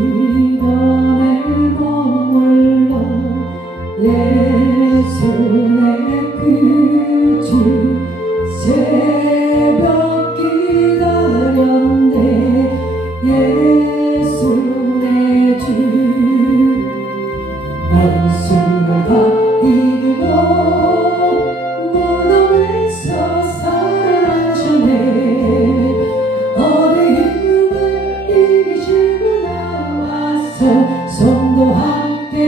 믿음에 머물러 예수 내 구주 새벽 기다렸네 예수 내 주 원수를 다 이기고 무덤에서 살아나셨네 어려움을 이기시고 나와서 성도와 함께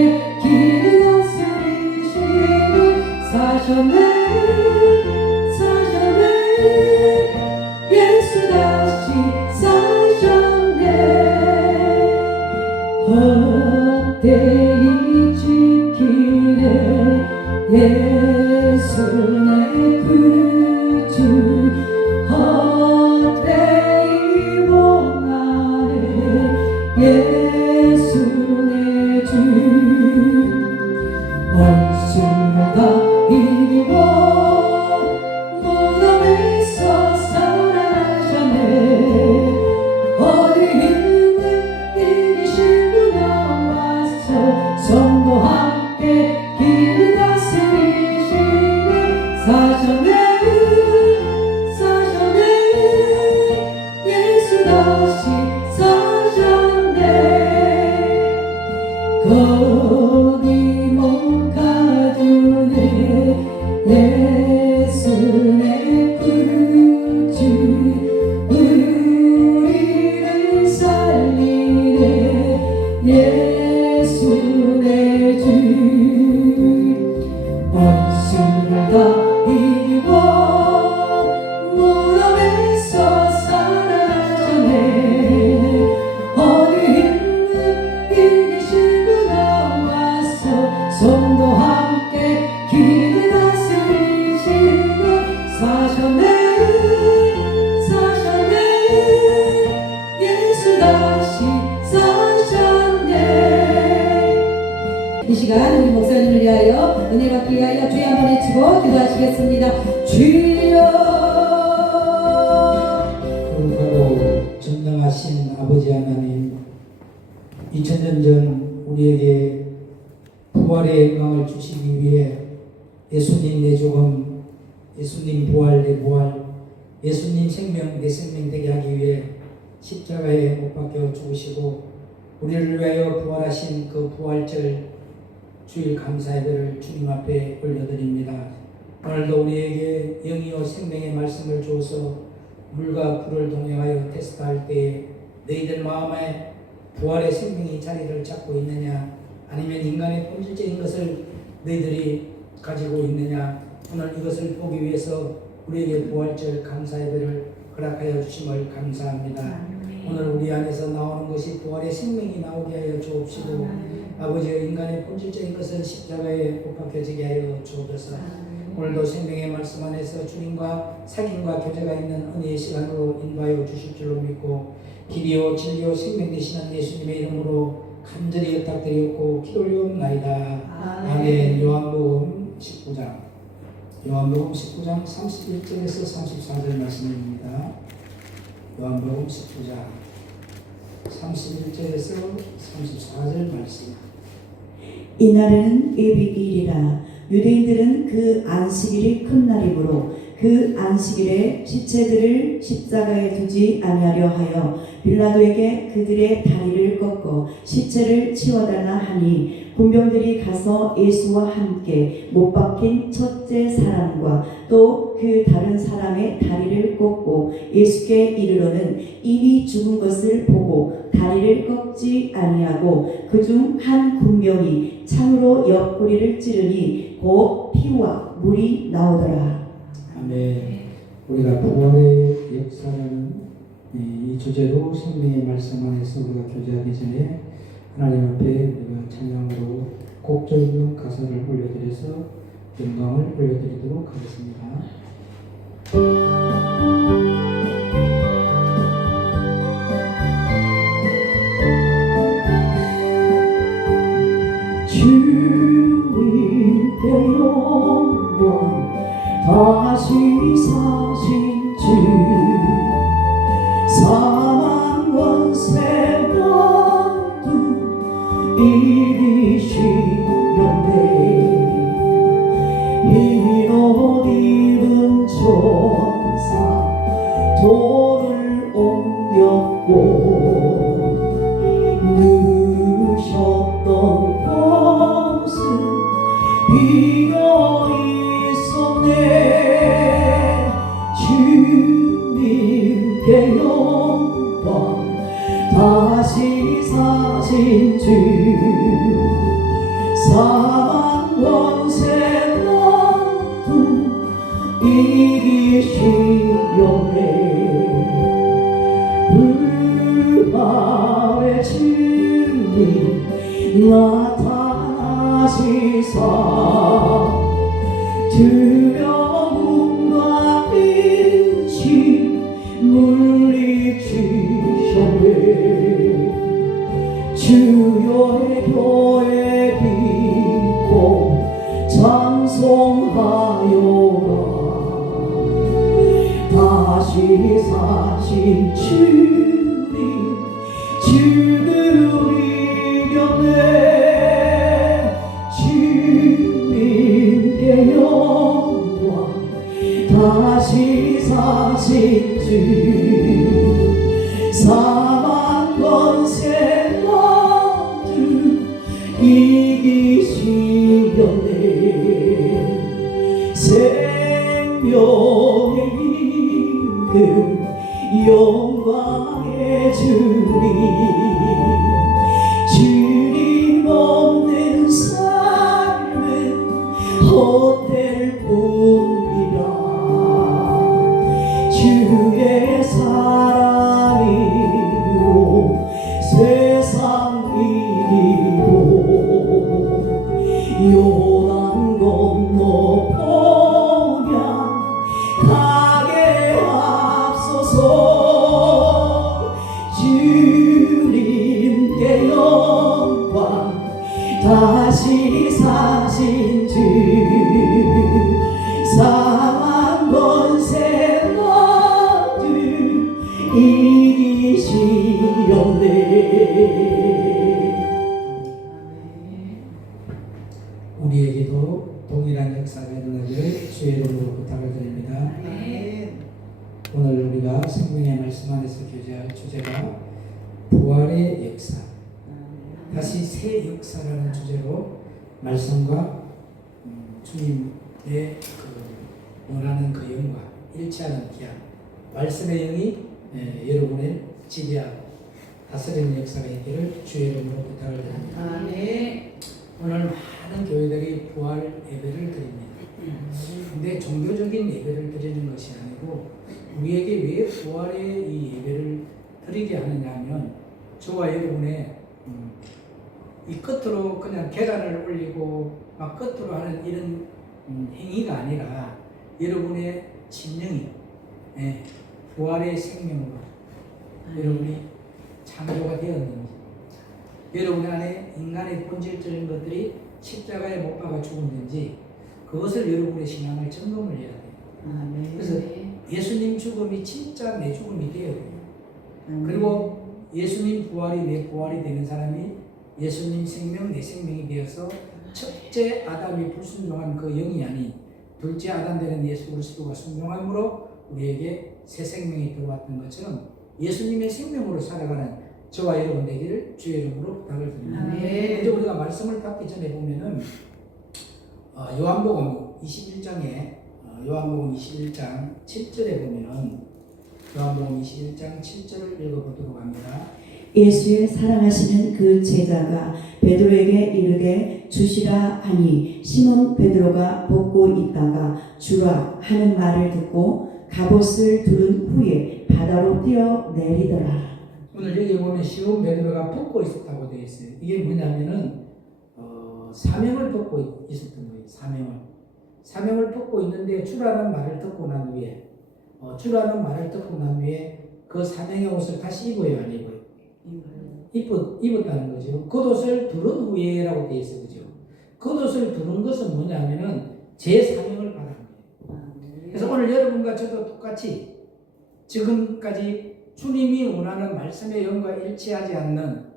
길을 다스리시고 사셨네 예수 다시 사셨네 헛되이 지키네 예수 내 구주 헛되이 원하네 예수 내 주 원수를 다 이기고 무덤에서 살아나셨네 어려움을 이기시고 나와서 성도와 함께 길을 다스리시고 사셨네 예수 다시 사셨네 거기 못 가두네 예수 내 구주 우리를 살리네 예수 내 주 원수를 다 이기고 무덤에서 살아나셨네 어려움을 이기시고 나와서 성도와 함께 길을 다스리시고 사셨네 예수 다시 사셨네 이 시간 우리 목사님을 위하여 은혜 받기 위하여 주여 한번 외치고 기도하시겠습니다. 주여 그리고 전능하신 아버지 하나님 2000년 전 우리에게 부활의 영광을 주시기 위해 예수님 내 죽음 예수님 부활 내 부활 예수님 생명 내 생명 되게 하기 위해 십자가에 못 박혀 죽으시고 우리를 위하여 부활하신 그 부활절 주일 감사 예배를 주님 앞에 올려드립니다. 오늘도 우리에게 영이요 생명의 말씀을 주어서 물과 불을 동행하여 테스트할 때에 너희들 마음에 부활의 생명이 자리를 잡고 있느냐 아니면 인간의 본질적인 것을 너희들이 가지고 있느냐 오늘 이것을 보기 위해서 우리에게 부활절 감사 예배를 허락하여 주심을 감사합니다. 오늘 우리 안에서 나오는 것이 부활의 생명이 나오게 하여 주옵시고 아버지의 인간의 본질적인 것은 십자가에 못 박혀지게 하여 주옵소서. 오늘도 생명의 말씀 안에서 주님과 사귐과 교제가 있는 은혜의 시간으로 인도하여 주실 줄로 믿고 길이요 진리요 생명 되시는 예수님의 이름으로 간절히 부탁드렸고 기도 올리옵나이다. 아멘. 요한복음 19장 31절에서 34절 말씀입니다. 요한복음 19장 31절에서 34절 말씀. 이날은 예비일이라 유대인들은 그 안식일이 큰 날이므로 그 안식일에 시체들을 십자가에 두지 아니하려 하여 빌라도에게 그들의 다리를 꺾어 시체를 치워달라 하니 군병들이 가서 예수와 함께 못 박힌 첫째 사람과 또 그 다른 사람의 다리를 꺾고 예수께 이르러는 이미 죽은 것을 보고 다리를 꺾지 아니하고 그중 한 군병이 창으로 옆구리를 찌르니 곧 피와 물이 나오더라. 아멘. 우리가 부활의 역사라는 이 주제로 생명의 말씀 안에서 우리가 교제하기 전에 하나님 앞에 우리가 찬양으로 곡조 있는 가사를 올려드려서 영광을 올려드리도록 하겠습니다. 주님께요 영광 다시 사신 주 사망 권세 모두 이기시려네 흰옷 입은 천사 돌을 옮겼고 누우셨던 곳은 비어 있었네 주님께 영광 다시 사신 주 사망 권세 모두 이기시려네 부활의 주님 나타나시사 두려움과 빛이 물리치셨네 주의 교회 기고 찬송하여라 다시 사신 주님 주를 이겨내 주님께 영광 다시 사신 주 사망 권세 모두 이기시려네 생명의 임금 영광의 주님 주님 없는 삶은 헛될 뿐이라 주의 사랑으로 세상 이기고 요단 건너 보냐 가게 앞서서 주님께 영광 다시 사신 주 사망 권세 모두 이기시려네 우리에게도 동일한 역사가 일어나기를 주의 이름으로 부탁을 드립니다. 오늘 우리가 성경의 말씀 안에서 교제할 주제가 부활의 역사, 다시 새 역사라는 주제로 말씀과 주님의 원하는 그 영광, 일치하는 기한, 말씀의 영이 여러분의 지배하고 다스리는 역사가 있기를 주의 이름으로 부탁을 드립니다. 오늘 많은 교회들이 부활 예배를 드립니다. 근데 종교적인 예배를 드리는 것이 아니고 우리에게 왜 부활의 이 예배를 드리게 하느냐 하면 저와 여러분의 이 끝으로 그냥 계단을 올리고 막 끝으로 하는 이런 행위가 아니라 여러분의 심령이 부활의 생명으로 여러분이 창조가 되었는지 여러분 안에 인간의 본질적인 것들이 십자가에 못 박아 죽었는지 그것을 여러분의 신앙을 점검을 해야 돼요. 그래서 예수님 죽음이 진짜 내 죽음이 되어야 돼요. 그리고 예수님 부활이 내 부활이 되는 사람이 예수님 생명 내 생명이 되어서 첫째 아담이 불순종한 그 영이 아닌 둘째 아담 되는 예수 그리스도가 순종함으로 우리에게 새 생명이 들어왔던 것처럼 예수님의 생명으로 살아가는 저와 여러분 되기를 주의 이름으로 부탁을 드립니다. 먼저 우리가 말씀을 받기 전에 보면은 요한복음 21장에 요한복음 21장 7절에 보면은 요한복음 21장 7절을 읽어보도록 합니다. 예수의 사랑하시는 그 제자가 베드로에게 이르되 주시라 하니 시몬 베드로가 벗고 있다가 주라 하는 말을 듣고 갑옷을 두른 후에 바다로 뛰어내리더라. 오늘 여기 보면 시몬 베드로가 벗고 있었다고 되어 있어요. 이게 뭐냐면은 사명을 벗고 있었던 거예요. 사명을 벗고 있는데 주라는 말을 듣고 난 후에 그 사명의 옷을 다시 입어요, 안 입어요? 입었다는 거죠. 겉옷을 두른 후에라고 되어 있어요, 그죠? 겉옷을 두른 것은 뭐냐면은 제 사명을 받은 거예요. 그래서 오늘 여러분과 저도 똑같이 지금까지 주님이 원하는 말씀의 영과 일치하지 않는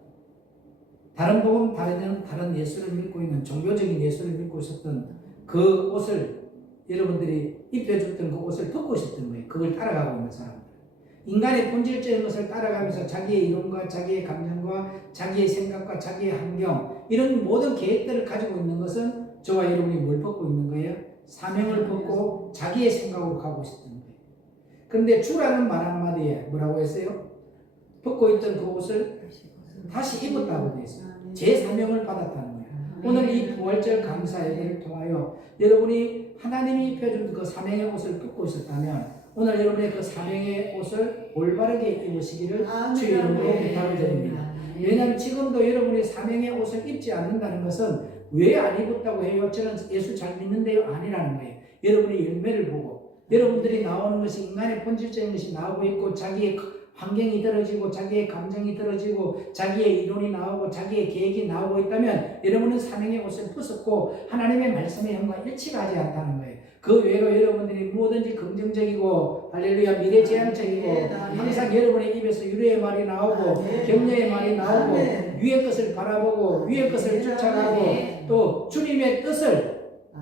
다른 복음, 다른 예수를 믿고 있는 종교적인 예수를 믿고 있었던 그 옷을 여러분들이 입혀줬던 그 옷을 벗고 있었던 거예요. 그걸 따라가고 있는 사람들. 인간의 본질적인 것을 따라가면서 자기의 이론과 자기의 감정과 자기의 생각과 자기의 환경 이런 모든 계획들을 가지고 있는 것은 저와 여러분이 뭘 벗고 있는 거예요? 사명을 벗고 자기의 생각으로 가고 있었던 거예요. 그런데 주라는 말 한마디에 뭐라고 했어요? 벗고 있던 그 옷을 다시 입었다고 되어 있어요. 제 사명을 받았다는 거예요. 오늘 이 부활절 감사 예배를 통하여 여러분이 하나님이 입혀준 그 사명의 옷을 벗고 있었다면 오늘 여러분의 그 사명의 옷을 올바르게 입으시기를 주 이름으로 부탁을 드립니다. 왜냐하면 지금도 여러분이 사명의 옷을 입지 않는다는 것은 왜 안 입었다고 해요? 저는 예수 잘 믿는데요? 아니라는 거예요. 여러분의 열매를 보고 여러분들이 나오는 것이 인간의 본질적인 것이 나오고 있고 자기의 환경이 떨어지고 자기의 감정이 떨어지고 자기의 이론이 나오고 자기의 계획이 나오고 있다면 여러분은 사명의 옷을 벗었고 하나님의 말씀의 영과 일치가 하지 않다는 거예요. 그 외로 여러분들이 뭐든지 긍정적이고 할렐루야 미래지향적이고 항상 여러분의 입에서 유래의 말이 나오고 격려의 말이 나오고 위의 것을 바라보고 위의 것을 쫓아가고 또 주님의 뜻을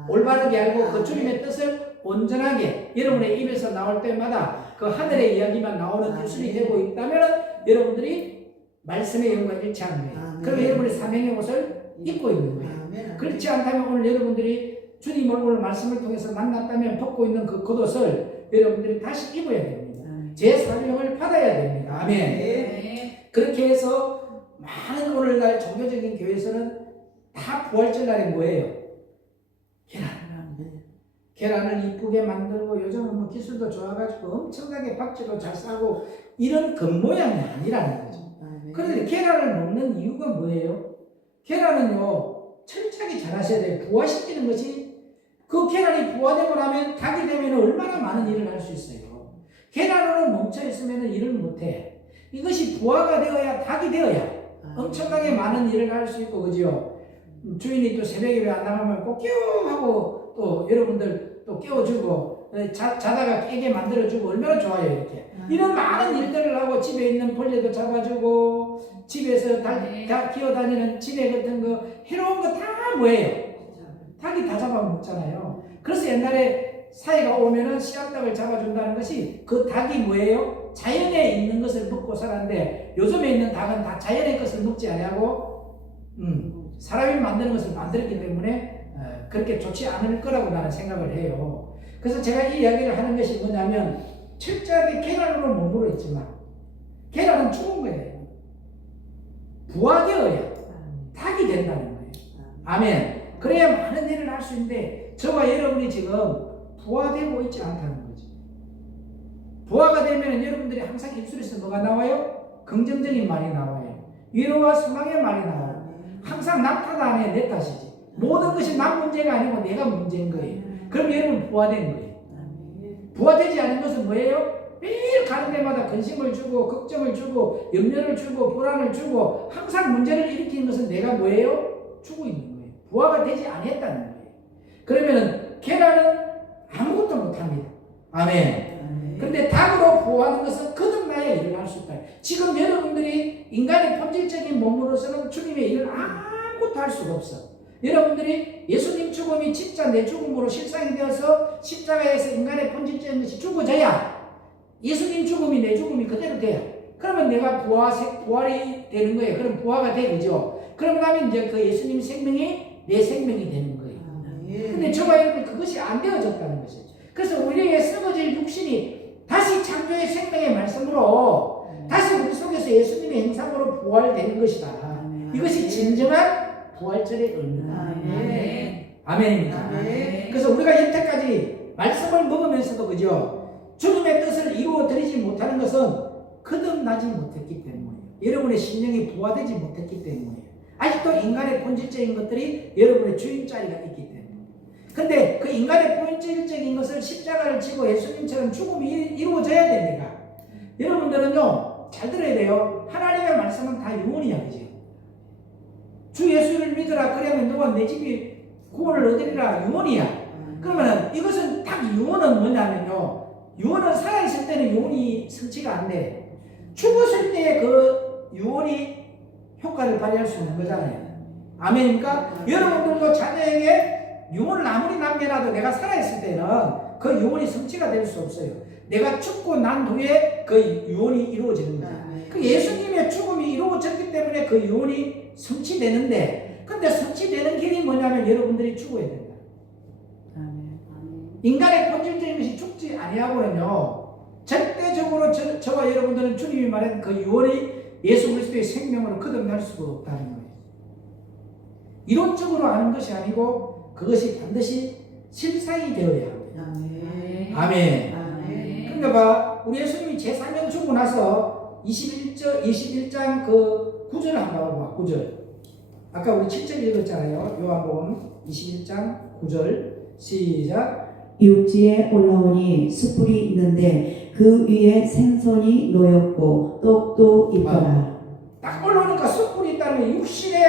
올바르게 알고 그 주님의 뜻을 온전하게 여러분의 입에서 나올 때마다 그 하늘의 이야기만 나오는 예술이 되고 있다면 여러분들이 말씀의 영과 일치하는 거예요. 그러면 여러분의 사명의 옷을 입고 있는 거예요. 그렇지 않다면 오늘 여러분들이 주님을 오늘 말씀을 통해서 만났다면 벗고 있는 그 겉옷을 여러분들이 다시 입어야 됩니다. 제 사명을 받아야 됩니다. 아멘. 그렇게 해서 많은 오늘날 종교적인 교회에서는 다 부활절날에 뭐예요? 계란을 이쁘게 만들고 요즘은 뭐 기술도 좋아가지고 엄청나게 박지도 잘 싸고 이런 겉모양이 아니라는 거죠. 그런데 계란을 먹는 이유가 뭐예요? 계란은요 철저하게 잘 하셔야 돼요. 부화시키는 것이 그 계란이 부화되고 나면 닭이 되면 얼마나 많은 일을 할 수 있어요. 계란으로 멈춰있으면 일을 못해. 이것이 부화가 되어야 닭이 되어야 엄청나게 많은 일을 할 수 있고 그죠? 주인이 또 새벽에 왜 안 나가면 꼭 깨워 하고 또 여러분들 또 깨워주고 자다가 깨게 만들어주고 얼마나 좋아요 이렇게. 이런 많은 일들을 하고 집에 있는 벌레도 잡아주고 집에서 다 기어다니는 지네 같은 거 해로운 거 다 뭐예요? 닭이 다 잡아먹잖아요. 그래서 옛날에 사이가 오면은 씨앗닭을 잡아준다는 것이 그 닭이 뭐예요? 자연에 있는 것을 먹고 살았는데 요즘에 있는 닭은 다 자연의 것을 먹지 아니하고 사람이 만드는 것을 만들었기 때문에 그렇게 좋지 않을 거라고 나는 생각을 해요. 그래서 제가 이 이야기를 하는 것이 뭐냐면 철저하게 계란으로 머물러 있지만 계란은 죽은 거예요. 부화되어야 닭이 된다는 거예요. 아멘. 그래야 많은 일을 할 수 있는데 저와 여러분이 지금 부화되고 있지 않다는 거죠. 부화가 되면 여러분들이 항상 입술에서 뭐가 나와요? 긍정적인 말이 나와요. 위로와 소망의 말이 나와요. 항상 남 탓 안 해, 내 탓이지. 모든 것이 남 문제가 아니고 내가 문제인 거예요. 그럼 여러분 부화된 거예요. 부화되지 않은 것은 뭐예요? 매일 가는 데마다 근심을 주고 걱정을 주고 염려를 주고 불안을 주고 항상 문제를 일으키는 것은 내가 뭐예요? 주고 있는 거예요. 부화가 되지 않았다는 거예요. 그러면은 계란은 아무것도 못합니다. 아멘. 그런데 닭으로 부화하는 것은 거듭나야 일을 할 수 있다. 지금 여러분들이 인간의 본질적인 몸으로서는 주님의 일을 아무것도 할 수가 없어. 여러분들이 예수님 죽음이 진짜 내 죽음으로 실상이 되어서 십자가에서 인간의 본질적인 것이 죽어져야 예수님 죽음이 내 죽음이 그대로 돼요. 그러면 내가 부활이 되는 거예요. 그럼 부활가 되죠. 그럼 나면 이제 그 예수님 생명이 내 생명이 되는 거예요. 근데 저와 여러분 그것이 안 되어졌다는 것이죠. 그래서 우리의 썩어질 육신이 다시 창조의 생명의 말씀으로 다시 우리 속에서 예수님의 형상으로 부활되는 것이다. 이것이 진정한 부활절의 의미다. 아멘입니다. 그래서 우리가 여태까지 말씀을 먹으면서도 그죠? 주님의 뜻을 이루어 드리지 못하는 것은 거듭나지 못했기 때문이에요. 여러분의 심령이 부화되지 못했기 때문이에요. 아직도 인간의 본질적인 것들이 여러분의 주인 자리가 있기 때문에. 근데 그 인간의 본질적인 것을 십자가를 지고 예수님처럼 죽음이 이루어져야 됩니다. 여러분들은요, 잘 들어야 돼요. 하나님의 말씀은 다 유언이야, 그죠? 주 예수를 믿으라. 그러면 너와 내 집이 구원을 얻으리라. 유언이야. 그러면 이것은 딱 유언은 뭐냐면요. 유언은 살아있을 때는 유언이 성취가 안 돼. 죽었을 때 그 유언이 효과를 발휘할 수 있는 거잖아요. 아멘입니까? 여러분들도 자녀에게 유언을 아무리 남겨놔도 내가 살아있을 때는 그 유언이 성취가 될 수 없어요. 내가 죽고 난 후에 그 유언이 이루어지는 거예요. 그 예수님의 죽음이 이루어졌기 때문에 그 유언이 성취되는데, 근데 성취되는 길이 뭐냐면 여러분들이 죽어야 된다. 인간의 본질적인 것이 죽지 아니하고는요, 절대적으로 저와 여러분들은 주님이 말한 그 유언이 예수 그리스도의 생명으로 거듭날 수가 없다는 거예요. 이론적으로 아는 것이 아니고 그것이 반드시 실상이 되어야 합니다. 아멘. 그러니까 봐, 우리 예수님이 제3년 죽고 나서 21장 그 9절 한번 봐봐. 9절. 아까 우리 7절 읽었잖아요. 요한복음 21장 9절. 시작. 육지에 올라오니 숯불이 있는데 그 위에 생선이 놓였고 떡도 있더라. 딱 올라오니까 숯불이 있다면 육신의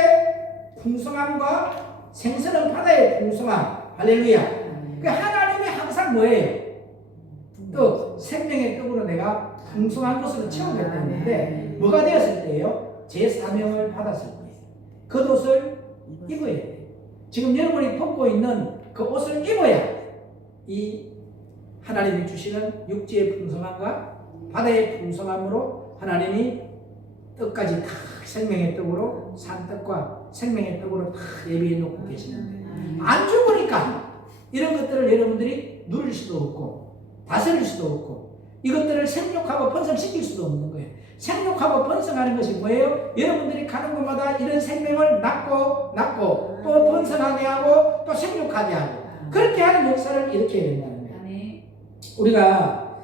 풍성함과 생선은 바다의 풍성함. 할렐루야. 그 하나님이 항상 뭐예요? 또 생명의 떡으로 내가 풍성한 것으로 채우겠다는데 뭐가 되었을 때예요? 제 사명을 받았을 때예요. 그 옷을 입어야 돼요. 지금 여러분이 벗고 있는 그 옷을 입어야 이 하나님이 주시는 육지의 풍성함과 바다의 풍성함으로 하나님이 떡까지 다 생명의 떡으로 산떡과 생명의 떡으로 다 예비해 놓고 계시는데 안 죽으니까 이런 것들을 여러분들이 누릴 수도 없고 다스릴 수도 없고 이것들을 생육하고 번성시킬 수도 없는 거예요. 생육하고 번성하는 것이 뭐예요? 여러분들이 가는 곳마다 이런 생명을 낳고 또 번성하게 하고 또 생육하게 하고 그렇게 하는 역사를 일으켜야 된다는 거예요. 우리가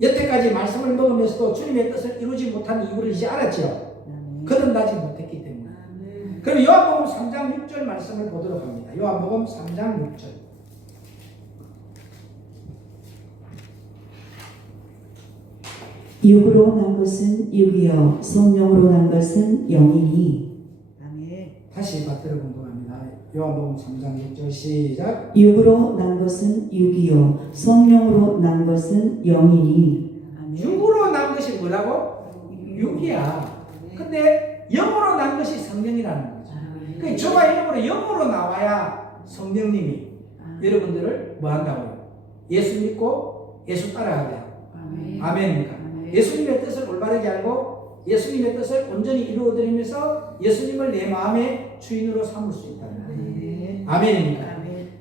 여태까지 말씀을 먹으면서도 주님의 뜻을 이루지 못한 이유를 이제 알았죠. 거듭나지 못했기 때문에. 그럼 요한복음 3장 6절 말씀을 보도록 합니다. 요한복음 3장 6절. 육으로 난 것은 육이요 성령으로 난 것은 영이니. 다시 받들어 공부합니다. 요한복음 3장 6절 시작. 육으로 난 것은 육이요 성령으로 난 것은 영이니. 육으로 난 것이 뭐라고? 육이야. 근데 영으로 난 것이 성령이라는 거죠. 그러니까 저와 여러분은 영으로 나와야 성령님이 여러분들을 뭐 한다고요? 예수 믿고 예수 따라가게 하고. 아멘입니까? 예수님의 뜻을 올바르게 알고 예수님의 뜻을 온전히 이루어드리면서 예수님을 내 마음의 주인으로 삼을 수 있다는 거예요. 아멘입니까?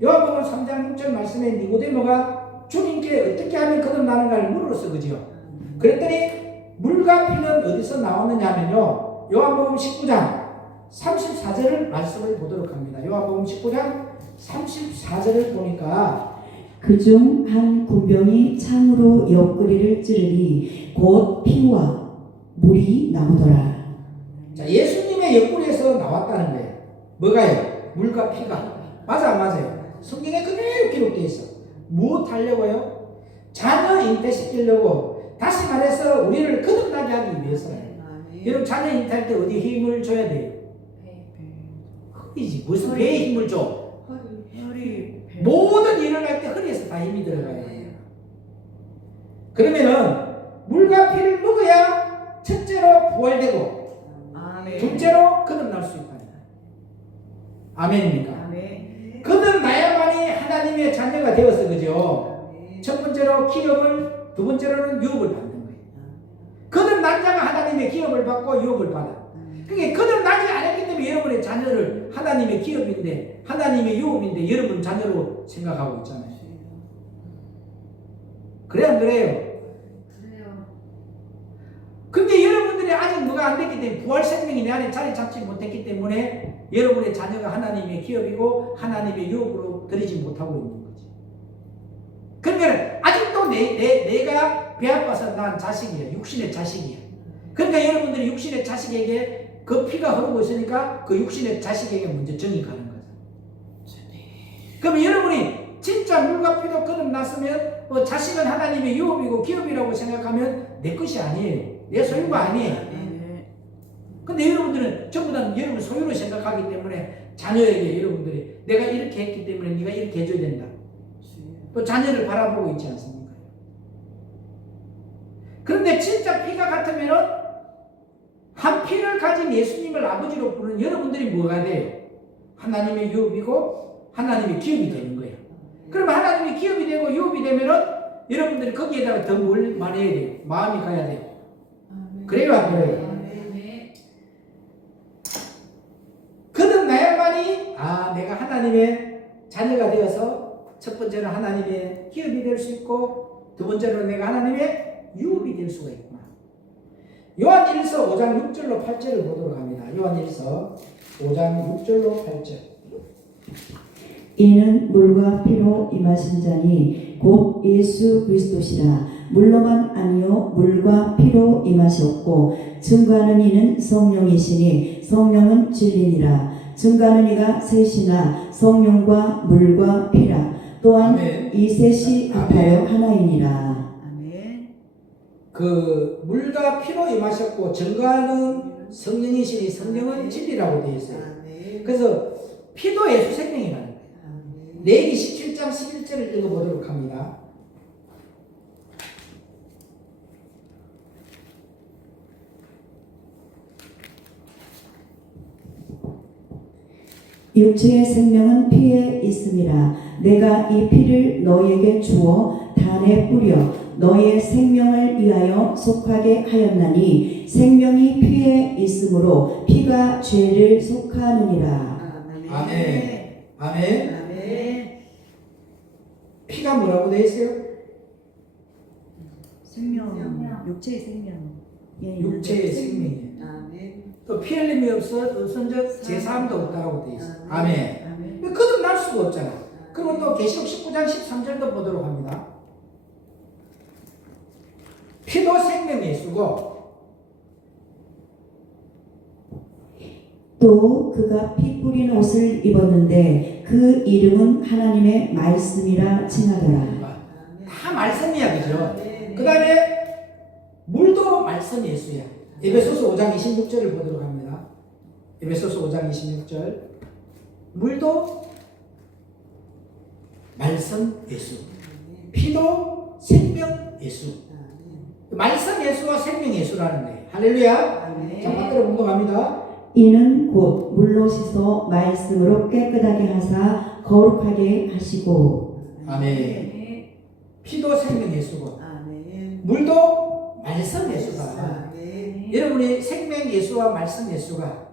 요한복음 3장 6절 말씀에 니고데모가 주님께 어떻게 하면 거듭나는가를 물었어, 그죠? 그랬더니 물과 피는 어디서 나왔느냐 하면요, 요한복음 19장 34절을 말씀을 보도록 합니다. 요한복음 19장 34절을 보니까 그중 한 군병이 창으로 옆구리를 찌르니 곧 피와 물이 나오더라. 자, 예수님의 옆구리에서 나왔다는 거예요. 뭐가요? 물과 피가. 맞아, 맞아요. 성경에 그대로 기록되어 있어. 무엇 하려고요? 자녀 잉태시키려고. 다시 말해서 우리를 거듭나게 하기 위해서요. 여러분 자녀 잉태할 때 어디 힘을 줘야 돼요? 허리지. 무슨 배에 힘을 줘? 모든 일을 할 때 허리에서 다 힘이 들어가요. 그러면은 물과 피를 먹어야 첫째로 부활되고 둘째로 거듭날 수 있다. 아멘입니까? 거듭나야만이 하나님의 자녀가 되었어, 그죠? 첫 번째로 기업을, 두 번째로는 유업을 받는 거예요. 거듭난 자가 하나님의 기업을 받고 유업을 받아. 그러니까 거듭나지 않았기 때문에 여러분의 자녀를 하나님의 기업인데 하나님의 유업인데 여러분 자녀로 생각하고 있잖아요. 그래 안 그래요? 근데 여러분들이 아직 뭐가 안 됐기 때문에 부활 생명이 내 안에 자리 잡지 못했기 때문에 여러분의 자녀가 하나님의 기업이고 하나님의 유업으로 들이지 못하고 있는 거지. 그러니까 아직도 내가 배아파서 난 자식이야. 육신의 자식이야. 그러니까 여러분들이 육신의 자식에게 그 피가 흐르고 있으니까 그 육신의 자식에게 먼저 정이 가는 거죠. 그럼 여러분이 진짜 물과 피로 거듭났으면 자식은 하나님의 유업이고 기업이라고 생각하면 내 것이 아니에요. 내 소유가 아니에요. 근데 여러분들은 전부 다 여러분 소유로 생각하기 때문에 자녀에게 여러분들이 내가 이렇게 했기 때문에 네가 이렇게 해줘야 된다. 또 자녀를 바라보고 있지 않습니까? 그런데 진짜 피가 같으면은 한 피를 가진 예수님을 아버지로 부르는 여러분들이 뭐가 돼요? 하나님의 유업이고 하나님의 기업이 되는 거예요. 그럼 하나님의 기업이 되고 유업이 되면은 여러분들이 거기에다가 더 뭘 말해야 돼요? 마음이 가야 돼요. 그래요, 안 그래요? 거듭나야만이 내가 하나님의 자녀가 되어서 첫 번째는 하나님의 기업이 될 수 있고 두 번째로 내가 하나님의 유업이 될 수가 있구나. 요한일서 5장 6절로 8절을 보도록 합니다. 요한일서 5장 6절로 8절. 이는 물과 피로 임하신 자니 곧 예수 그리스도시라. 물로만 아니요 물과 피로 임하셨고 증거하는 이는 성령이시니 성령은 진리니라. 증거하는 이가 셋이나 성령과 물과 피라. 또한 아멘. 이 셋이 합하여 하나이니라. 그 물과 피로 임하셨고 증거하는 성령이시니 성령은 진리라고 되어 있어요. 그래서 피도 예수 생명이라는 거예요. 레위기 17장 11절을 읽어보도록 합니다. 육체의 생명은 피에 있음이라. 내가 이 피를 너희에게 주어 단에 뿌려 너희의 생명을 위하여 속하게 하였나니 생명이 피에 있으므로 피가 죄를 속하느니라. 아멘. 아멘. 피가 뭐라고 되어 있어요? 생명. 육체의 생명. 육체의 생명이에요. 또 피 흘림이 없은즉 제사함도 없다라고 되어 있어요. 아멘. 거듭날 수가 없잖아. 그리고 또 계시록 19장 13절도 보도록 합니다. 피도 생명의 예수고 또 그가 피 뿌린 옷을 입었는데 그 이름은 하나님의 말씀이라 칭하더라. 다 말씀이야, 그죠? 그 다음에 물도 말씀 예수야. 에베소서 5장 26절을 보도록 합니다. 에베소서 5장 26절. 물도 말씀 예수, 피도 생명 예수. 말씀 예수와 생명 예수라는 거예요. 할렐루야. 자, 밖으로 운동합니다. 이는 곧 물로 씻어 말씀으로 깨끗하게 하사 거룩하게 하시고. 아멘. 피도 생명 예수고 물도 말씀 예수가. 여러분의 생명 예수와 말씀 예수가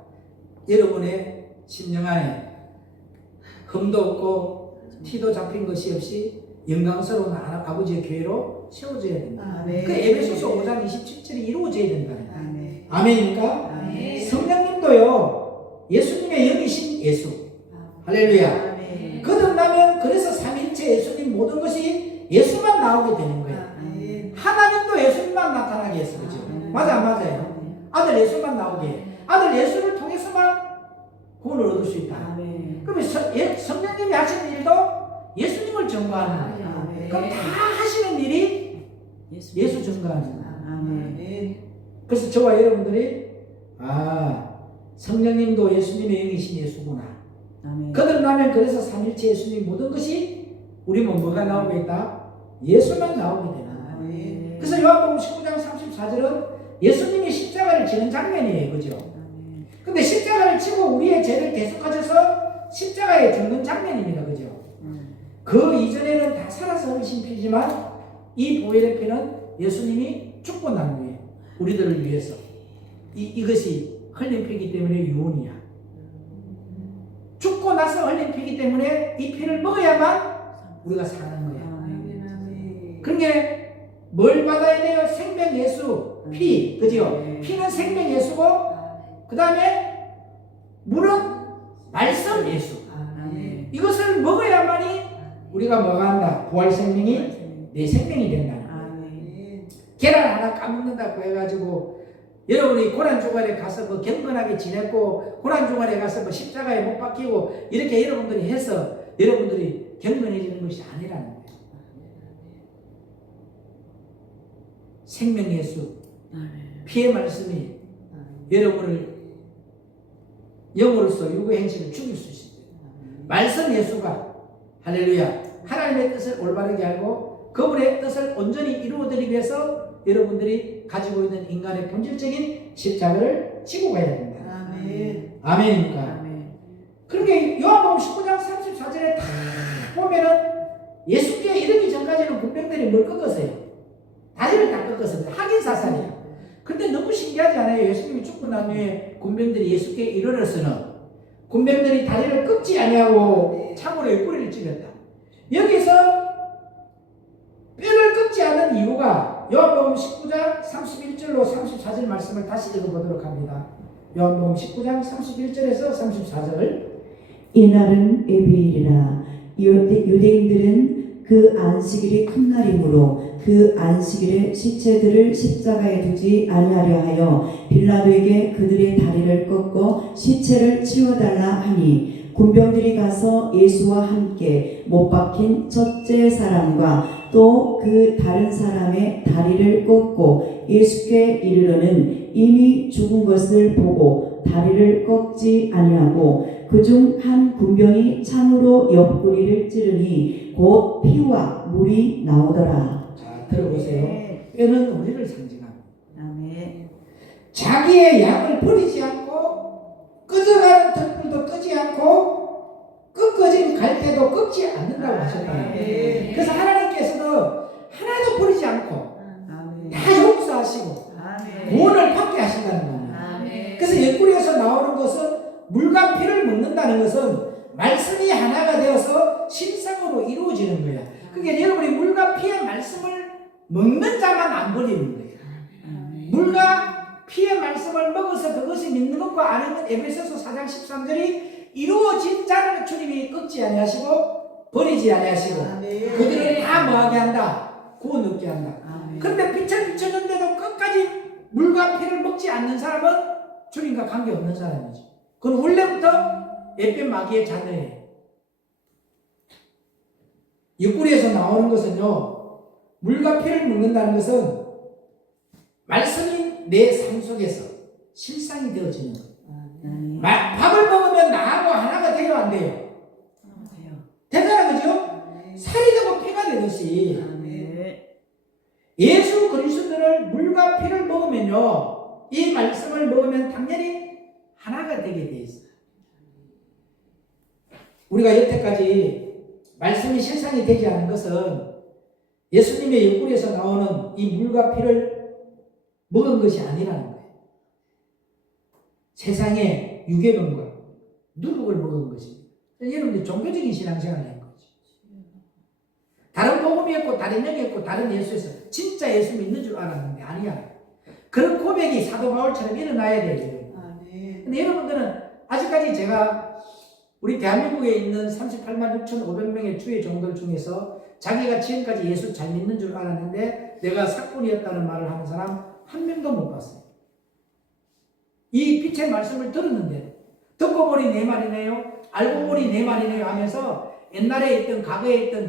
여러분의 심령 안에 흠도 없고 티도 잡힌 것이 없이 영광스러운 아버지의 교회로 세워져야 된다. 그 에베소서 5장 27절이 이루어져야 된다. 아멘입니까? 성령님도요, 예수님의 영이신 예수. 할렐루야. 거듭나면 그래서 삼위일체 예수님 모든 것이 예수만 나오게 되는 거예요. 하나님도 예수님만 나타나게 했어. 그죠? 맞아, 안 맞아요? 아들 예수만 나오게. 아들 예수를 통해서만 구원을 얻을 수 있다. 그러면 성령님이 하시는 일도 예수님을 증거하는 거예요. 그럼 다 하시는 일이 예수 증거하는 거예요. 그래서 저와 여러분들이 성령님도 예수님의 영이신 예수구나. 거듭나면 그래서 삼일체 예수님 모든 것이 우리는 뭐가 나오고 있다? 예수만 나오게 되는 거예요. 그래서 요한복음 19장 34절은 예수님이 십자가를 지는 장면이에요. 그죠? 근데 십자가를 지고 우리의 죄를 계속하셔서 십자가에 죽는 장면입니다. 그죠? 그 이전에는 다 살아서 흘리신 피지만 이 보혈의 피는 예수님이 죽고 난 후에 우리들을 위해서 이것이 흘린 피이기 때문에 유언이야. 죽고 나서 흘린 피이기 때문에 이 피를 먹어야만 우리가 사는 거야. 그러니까 뭘 받아야 돼요? 생명 예수 피, 그죠? 피는 생명 예수고 그 다음에 물은 말씀 예수. 이것을 먹어야만이 우리가 뭐가 한다? 부활 생명이 내 생명이 된다. 계란 하나 까먹는다고 해가지고 여러분이 고난주간에 가서 뭐 경건하게 지냈고 고난주간에 가서 뭐 십자가에 못 박히고 이렇게 여러분들이 해서 여러분들이 경건해지는 것이 아니라는 거예요. 생명 예수 피의 말씀이 여러분을 영으로서 육의 행실을 죽일 수 있습니다. 말씀 예수가 할렐루야 하나님의 뜻을 올바르게 알고 그분의 뜻을 온전히 이루어드리기 위해서 여러분들이 가지고 있는 인간의 본질적인 십자가를 지고 가야 된다. 아멘. 아멘입니까? 아멘. 그렇게 요한복음 19장 34절에 다 보면은 예수께 이르기 전까지는 군병들이 뭘 꺾었어요? 다리를 다 꺾었습니다. 확인 사살이야. 근데 너무 신기하지 않아요? 예수님이 죽고 난 후에 군병들이 예수께 이르러서는 군병들이 다리를 꺾지 아니하고 창으로 옆구리를 찔렀다. 여기서 뼈를 꺾지 않은 이유가 요한복음 19장 31절로 34절 말씀을 다시 읽어보도록 합니다. 요한복음 19장 31절에서 34절. 이날은 예비일이라 유대인들은 그 안식일이 큰 날이므로 그 안식일에 시체들을 십자가에 두지 아니하려 하여 빌라도에게 그들의 다리를 꺾고 시체를 치워달라 하니 군병들이 가서 예수와 함께 못 박힌 첫째 사람과 또 그 다른 사람의 다리를 꺾고 예수께 이르러는 이미 죽은 것을 보고 다리를 꺾지 아니하고 그중 한 군병이 창으로 옆구리를 찌르니 곧 피와 물이 나오더라. 자, 들어보세요. 뼈는 우리를 상징합니다. 아멘. 자기의 양을 버리지 않고 꺼져가는 등불도 끄지 않고 꺾어진 갈대도 꺾지 않는다고 하셨다. 그래서 하나님께서도 하나도 버리지 않고 아멘. 다 용서하시고 아멘. 구원을 받게 하신다는 겁니다. 아멘. 그래서 옆구리에서 나오는 것은 물과 피를 먹는다는 것은 말씀이 하나가 되어서 신성으로 이루어지는 거야. 그러니까 여러분이 물과 피의 말씀을 먹는 자만 안 버리는 거예요. 아멘. 물과 피의 말씀을 먹어서 그것이 믿는 것과 안 있는 에베소서 4장 13절이 이루어진 자를 주님이 꺾지 아니하시고 버리지 아니하시고 그들을 다 뭐하게 한다? 구원 얻게 한다. 아멘. 그런데 빛을 비춰줬는데도 끝까지 물과 피를 먹지 않는 사람은 주님과 관계없는 사람이죠. 그건 원래부터 햇빛 마귀의 자녀예요. 옆구리에서 나오는 것은요, 물과 피를 먹는다는 것은 말씀이 내 삶 속에서 실상이 되어지는 거예요. 아멘. 밥을 먹으면 나하고 하나가 돼요, 안 돼요? 대단한 거죠? 살이 되고 피가 되듯이 아멘. 예수 그리스도를 물과 피를 먹으면요, 이 말씀을 먹으면 당연히 하나가 되게 돼 있어요. 우리가 여태까지 말씀이 실상이 되지 않은 것은 예수님의 옆구리에서 나오는 이 물과 피를 먹은 것이 아니라는 거예요. 세상의 유괴론과 누룩을 먹은 것입니다. 여러분들 종교적인 신앙생활을 한 거죠. 다른 복음이 있고 다른 영이 있고 다른 예수에서 진짜 예수 믿는 줄 알았는데 아니야. 그런 고백이 사도 바울처럼 일어나야 돼요. 근데 여러분들은 아직까지 제가 우리 대한민국에 있는 38만 6,500명의 주의 종들 중에서 자기가 지금까지 예수 잘 믿는 줄 알았는데 내가 사건이었다는 말을 하는 사람 한 명도 못 봤어요. 이 빛의 말씀을 들었는데 듣고 보니 내 말이네요, 알고 보니 내 말이네요 하면서 옛날에 있던 과거에 있던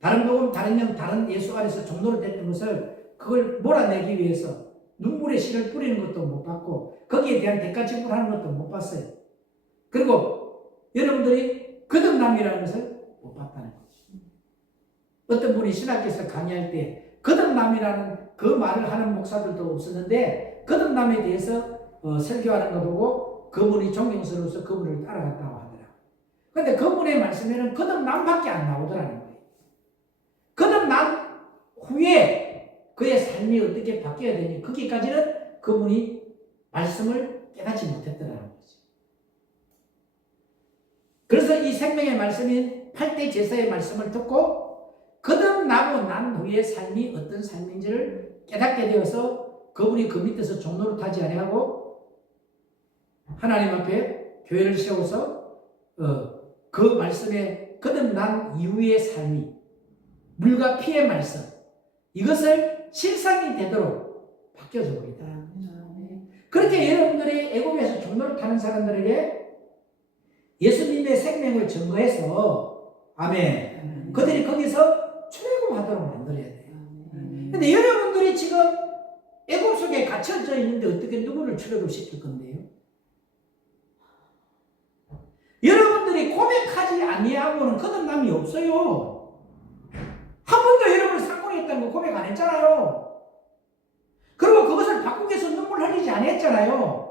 다른 복음, 다른 영, 다른 예수 안에서 종로로 됐던 것을 그걸 몰아내기 위해서 눈물의 씨를 뿌리는 것도 못 봤고 거기에 대한 대가 지불하는 것도 못 봤어요. 그리고 여러분들이 거듭남이라는 것을 못 봤다는 거죠. 어떤 분이 신학교에서 강의할 때 거듭남이라는 그 말을 하는 목사들도 없었는데 거듭남에 대해서 설교하는 거 보고 그분이 존경스러워서 그분을 따라갔다고 하더라. 그런데 그분의 말씀에는 거듭남밖에 안 나오더라는 거예요. 거듭남 후에 그의 삶이 어떻게 바뀌어야 되니 거기까지는 그분이 말씀을 깨닫지 못했더라는 거죠. 그래서 이 생명의 말씀인 8대 제사의 말씀을 듣고 거듭나고 난 후의 삶이 어떤 삶인지를 깨닫게 되어서 그분이 그 밑에서 종로를 타지 아니하고 하나님 앞에 교회를 세워서 그 말씀에 거듭난 이후의 삶이 물과 피의 말씀 이것을 실상이 되도록 바뀌어져 버리다. 그렇게 여러분들이 애국에서 종로를 타는 사람들에게 예수님의 생명을 증거해서 아멘. 그들이 거기서 출애굽하도록 만들어야 돼요. 근데 여러분들이 지금 애국 속에 갇혀져 있는데 어떻게 누구를 출애굽시킬 건데요? 여러분들이 여러분들이 고백하지 아니하고는 거듭남이 없어요. 한 번도 여러분이 사건이었다는 거 고백 안 했잖아요. 그리고 그것을 바꾸기 위해서 눈물 흘리지 않았잖아요.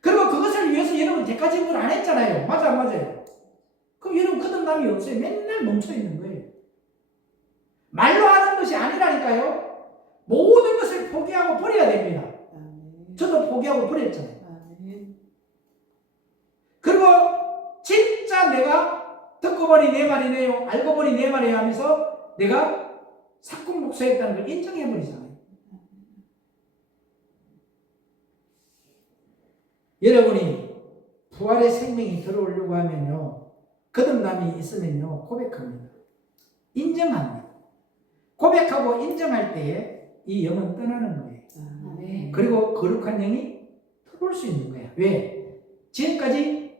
그리고 그것을 위해서 여러분 대가지불 안 했잖아요. 맞아, 맞아요. 그럼 여러분 거듭남이 없어요. 맨날 멈춰 있는 거예요. 말로 하는 것이 아니라니까요. 모든 것을 포기하고 버려야 됩니다. 저도 포기하고 버렸잖아요. 그리고 진짜 내가 듣고 보니 내 말이네요, 알고 보니 내 말이에요 하면서 내가 사건 목사였다는 걸 인정해버리잖아요. 여러분이 부활의 생명이 들어오려고 하면요, 거듭남이 있으면요, 고백합니다. 인정합니다. 고백하고 인정할 때에 이 영은 떠나는 거예요. 그리고 거룩한 영이 들어올 수 있는 거야. 왜? 지금까지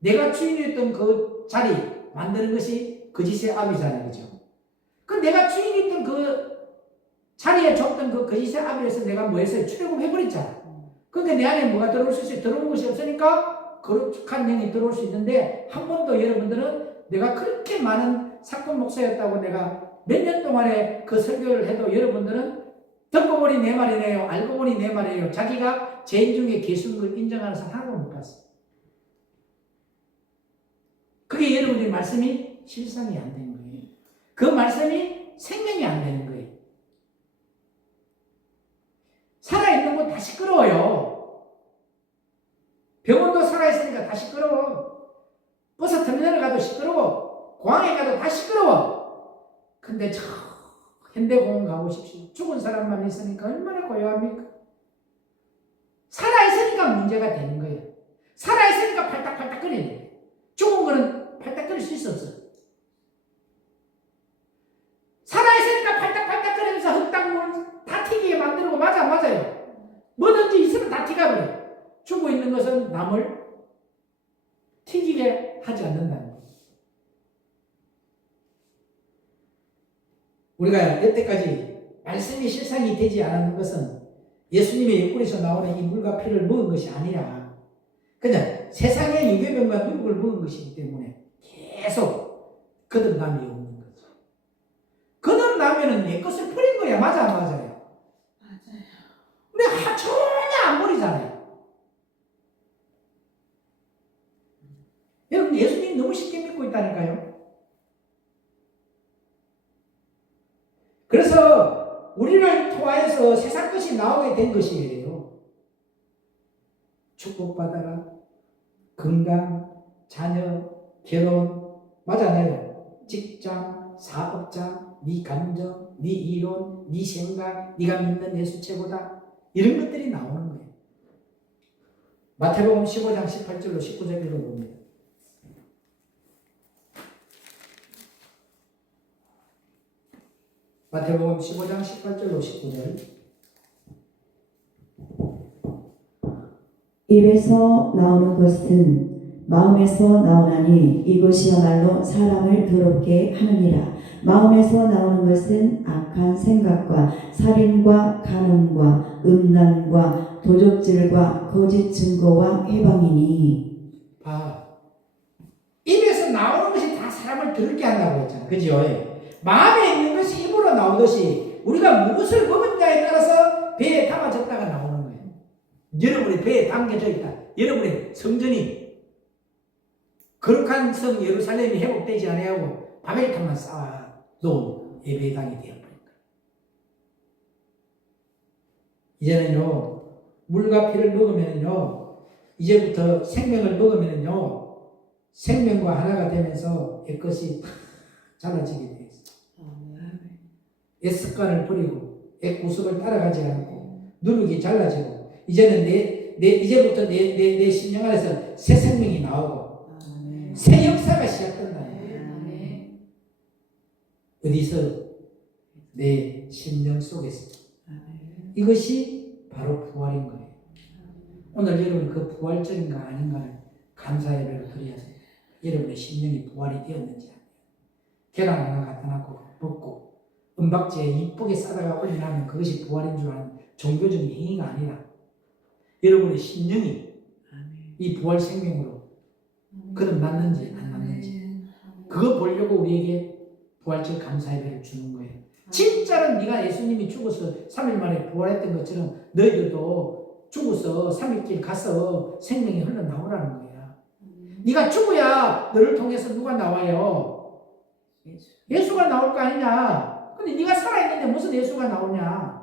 내가 주인이었던 그 자리 만드는 것이 거짓의 아비잖아요. 그죠? 그 내가 주인이었던 그 자리에 줬던 그 거짓의 아비에서 내가 뭐 했어요? 출애굽해버렸잖아. 그러니까 내 안에 뭐가 들어올 수 있어요? 들어온 것이 없으니까 거룩한 영이 들어올 수 있는데, 한 번도 여러분들은 내가 그렇게 많은 사건 목사였다고 내가 몇 년 동안에 그 설교를 해도 여러분들은 듣고 보니 내 말이네요, 알고 보니 내 말이에요, 자기가 죄인 중에 계신 걸 인정하는 사람 하나도 못 봤어요. 그게 여러분의 말씀이 실상이 안 되는 거예요. 그 말씀이 생명이 안 되는 거예요. 살아있는 건 다 시끄러워요. 병원도 살아있으니까 다 시끄러워. 버스 터미널에 가도 시끄러워. 공항에 가도 다 시끄러워. 근데 저 현대공원 가보십시오. 죽은 사람만 있으니까 얼마나 고요합니까? 살아있으니까 문제가 되는 거예요. 살아있으니까 팔딱팔딱 거리는 거예요. 죽은 거는 팔딱 거릴 수 있었어요. 살아있으니까 팔딱팔딱 거리면서 흙탕물 다 튀기게 만들고, 맞아요. 뭐든지 있으면 다 튀가버려요. 죽어 있는 것은 남을 튀기게 하지 않는다는 거예요. 우리가 여태까지 말씀이 실상이 되지 않은 것은 예수님의 옆구리에서 나오는 이 물과 피를 먹은 것이 아니라 그냥 세상의 유괴병과 누룩을 먹은 것이기 때문에 계속 거듭남이 없는 거죠. 거듭나면은 내 것을 버린 거야. 맞아, 안 맞아요? 맞아요. 근데 전혀 안 버리잖아요. 여러분, 예수님 너무 쉽게 믿고 있다니까요. 그래서 우리를 통하여서 세상 것이 나오게 된 것이에요. 축복받아라, 건강, 자녀, 결혼, 맞아요. 직장, 사업자, 네 감정, 네 이론, 네 생각, 네가 믿는 예수 최고다. 이런 것들이 나오는 거예요. 마태복음 15장 18절로 19절 읽어봅니다. 마태복음 15장 18절로 19절. 입에서 나오는 것은 마음에서 나오나니 이것이야말로 사람을 더럽게 하느니라. 마음에서 나오는 것은 악한 생각과 살인과 간음과 음란과 도적질과 거짓 증거와 해방이니. 입에서 나오는 것이 다 사람을 더럽게 한다고 했잖아. 그죠? 마음에 있는 것이 입으로 나오듯이 우리가 무엇을 먹었냐에 따라서 배에 담아졌다가 나오는 거예요. 여러분의 배에 담겨져 있다. 여러분의 성전이 거룩한 성 예루살렘이 회복되지 않아하고 바벨탑만 쌓아놓은 예배당이 되어버린 거예요. 이제는요, 물과 피를 먹으면요, 이제부터 생명을 먹으면요, 생명과 하나가 되면서 옛것이 다 잘라지게 돼요. 옛 습관을 버리고 옛 구습을 따라가지 않고 누룩이 잘라지고, 이제는 이제부터 내 심령 안에서 새 생명이 나오고 새 역사가 시작된다. 어디서? 내 심령 속에서. 이것이 바로 부활인 거예요. 오늘 여러분 그 부활절인가 아닌가를 감사 예배로 드려야 돼요. 여러분의 심령이 부활이 되었는지. 계란 하나 갖다 놨고 먹고 은박지에 이쁘게 싸다가 올리면 그것이 부활인 줄 아는 종교적인 행위가 아니라 여러분의 심령이 이 부활 생명으로 그럼 낫는지 안 낫는지 그거 보려고 우리에게 부활절 감사 예배를 주는 거예요. 진짜로 네가 예수님이 죽어서 3일 만에 부활했던 것처럼 너희들도 죽어서 3일길 가서 생명이 흘러나오라는 거야. 네가 죽어야 너를 통해서 누가 나와요? 예수가 나올 거 아니냐. 근데 네가 살아있는데 무슨 예수가 나오냐.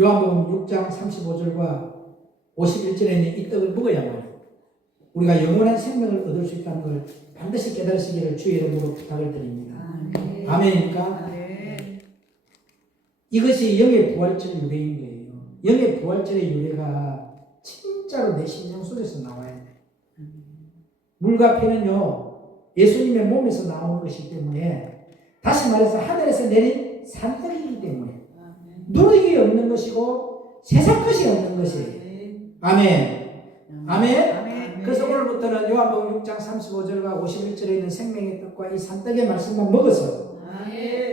요한복음 6장 35절과 51절에는 이 떡을 먹어야만 우리가 영원한 생명을 얻을 수 있다는 걸 반드시 깨달으시기를 주의 이름으로 부탁을 드립니다. 아멘입니까? 이것이 영의 부활절 유래인 거예요. 영의 부활절의 유래가 진짜로 내 심령 속에서 나와야 돼. 물과 피는요 예수님의 몸에서 나오는 것이기 때문에 다시 말해서 하늘에서 내린 산떡이기 때문에 누룩이 없는 것이고 세상 것이 없는 것이에요. 아멘. 아멘. 그래서 오늘부터는 요한복음 6장 35절과 51절에 있는 생명의 떡과 이 산떡의 말씀만 먹어서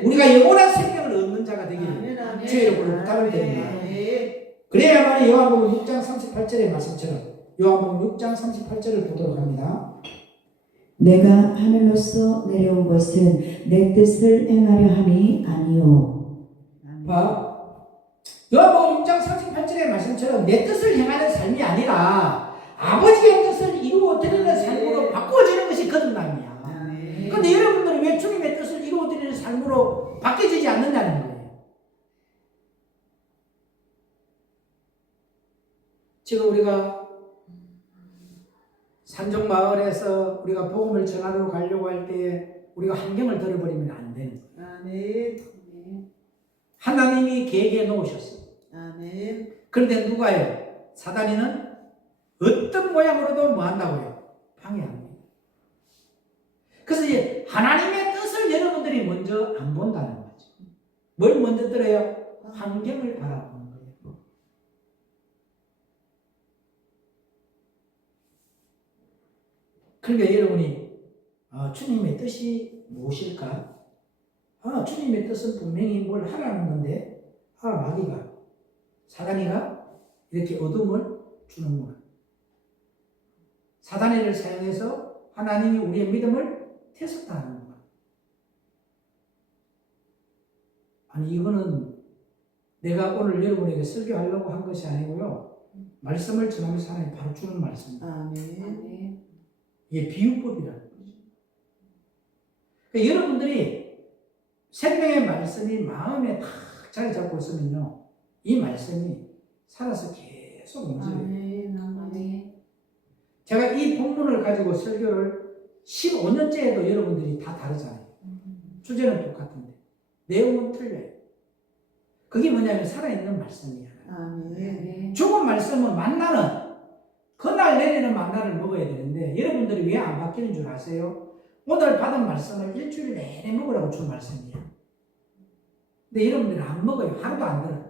우리가 영원한 생명을 얻는 자가 되기를 주의 이름으로 부탁을 드립니다. 그래야만 요한복음 6장 38절의 말씀처럼 요한복음 6장 38절을 보도록 합니다. 내가 하늘로서 내려온 것은 내 뜻을 행하려 함이 아니요. 봐. 요한복음 6장 38절의 말씀처럼 내 뜻을 행하는 삶이 아니라 아버지의 뜻을 이루어드리는 삶으로 바꿔지는 것이 거듭남이야. 그런데 여러분들은 왜 주님의 뜻을 이루어드리는 삶으로 바뀌어지지 않는다는 거예요. 지금 우리가 산정마을에서 우리가 복음을 전하러 가려고 할 때 우리가 환경을 들어버리면 안 되는 거예요. 하나님이 계획해 놓으셨어요. 그런데 누가요? 사단이는 어떤 모양으로도 뭐 한다고요? 방해합니다. 그래서 이제 하나님의 뜻을 여러분들이 먼저 안 본다는 거죠. 뭘 먼저 들어요? 환경을 바라보는 거예요. 그러니까 여러분이 주님의 뜻이 무엇일까? 주님의 뜻은 분명히 뭘 하라는 건데 마귀가 사단이가 이렇게 어둠을 주는구나. 사단이를 사용해서 하나님이 우리의 믿음을 태웠다 하는 거야. 아니 이거는 내가 오늘 여러분에게 설교하려고 한 것이 아니고요. 말씀을 전하면서 하나님 바로 주는 말씀입니다. 이게 비유법이라는 거죠. 그러니까 여러분들이 생명의 말씀이 마음에 탁 자리 잡고 있으면요. 이 말씀이 살아서 계속 움직여요. 제가 이 본문을 가지고 설교를 15년째 해도 여러분들이 다 다르잖아요. 주제는 똑같은데 내용은 틀려요. 그게 뭐냐면 살아있는 말씀이야. 죽은 말씀은 만나는 그날 내리는 만나를 먹어야 되는데 여러분들이 왜 안 바뀌는 줄 아세요? 오늘 받은 말씀을 일주일 내내 먹으라고 준 말씀이에요. 근데 여러분들은 안 먹어요. 하루도 안 들어요.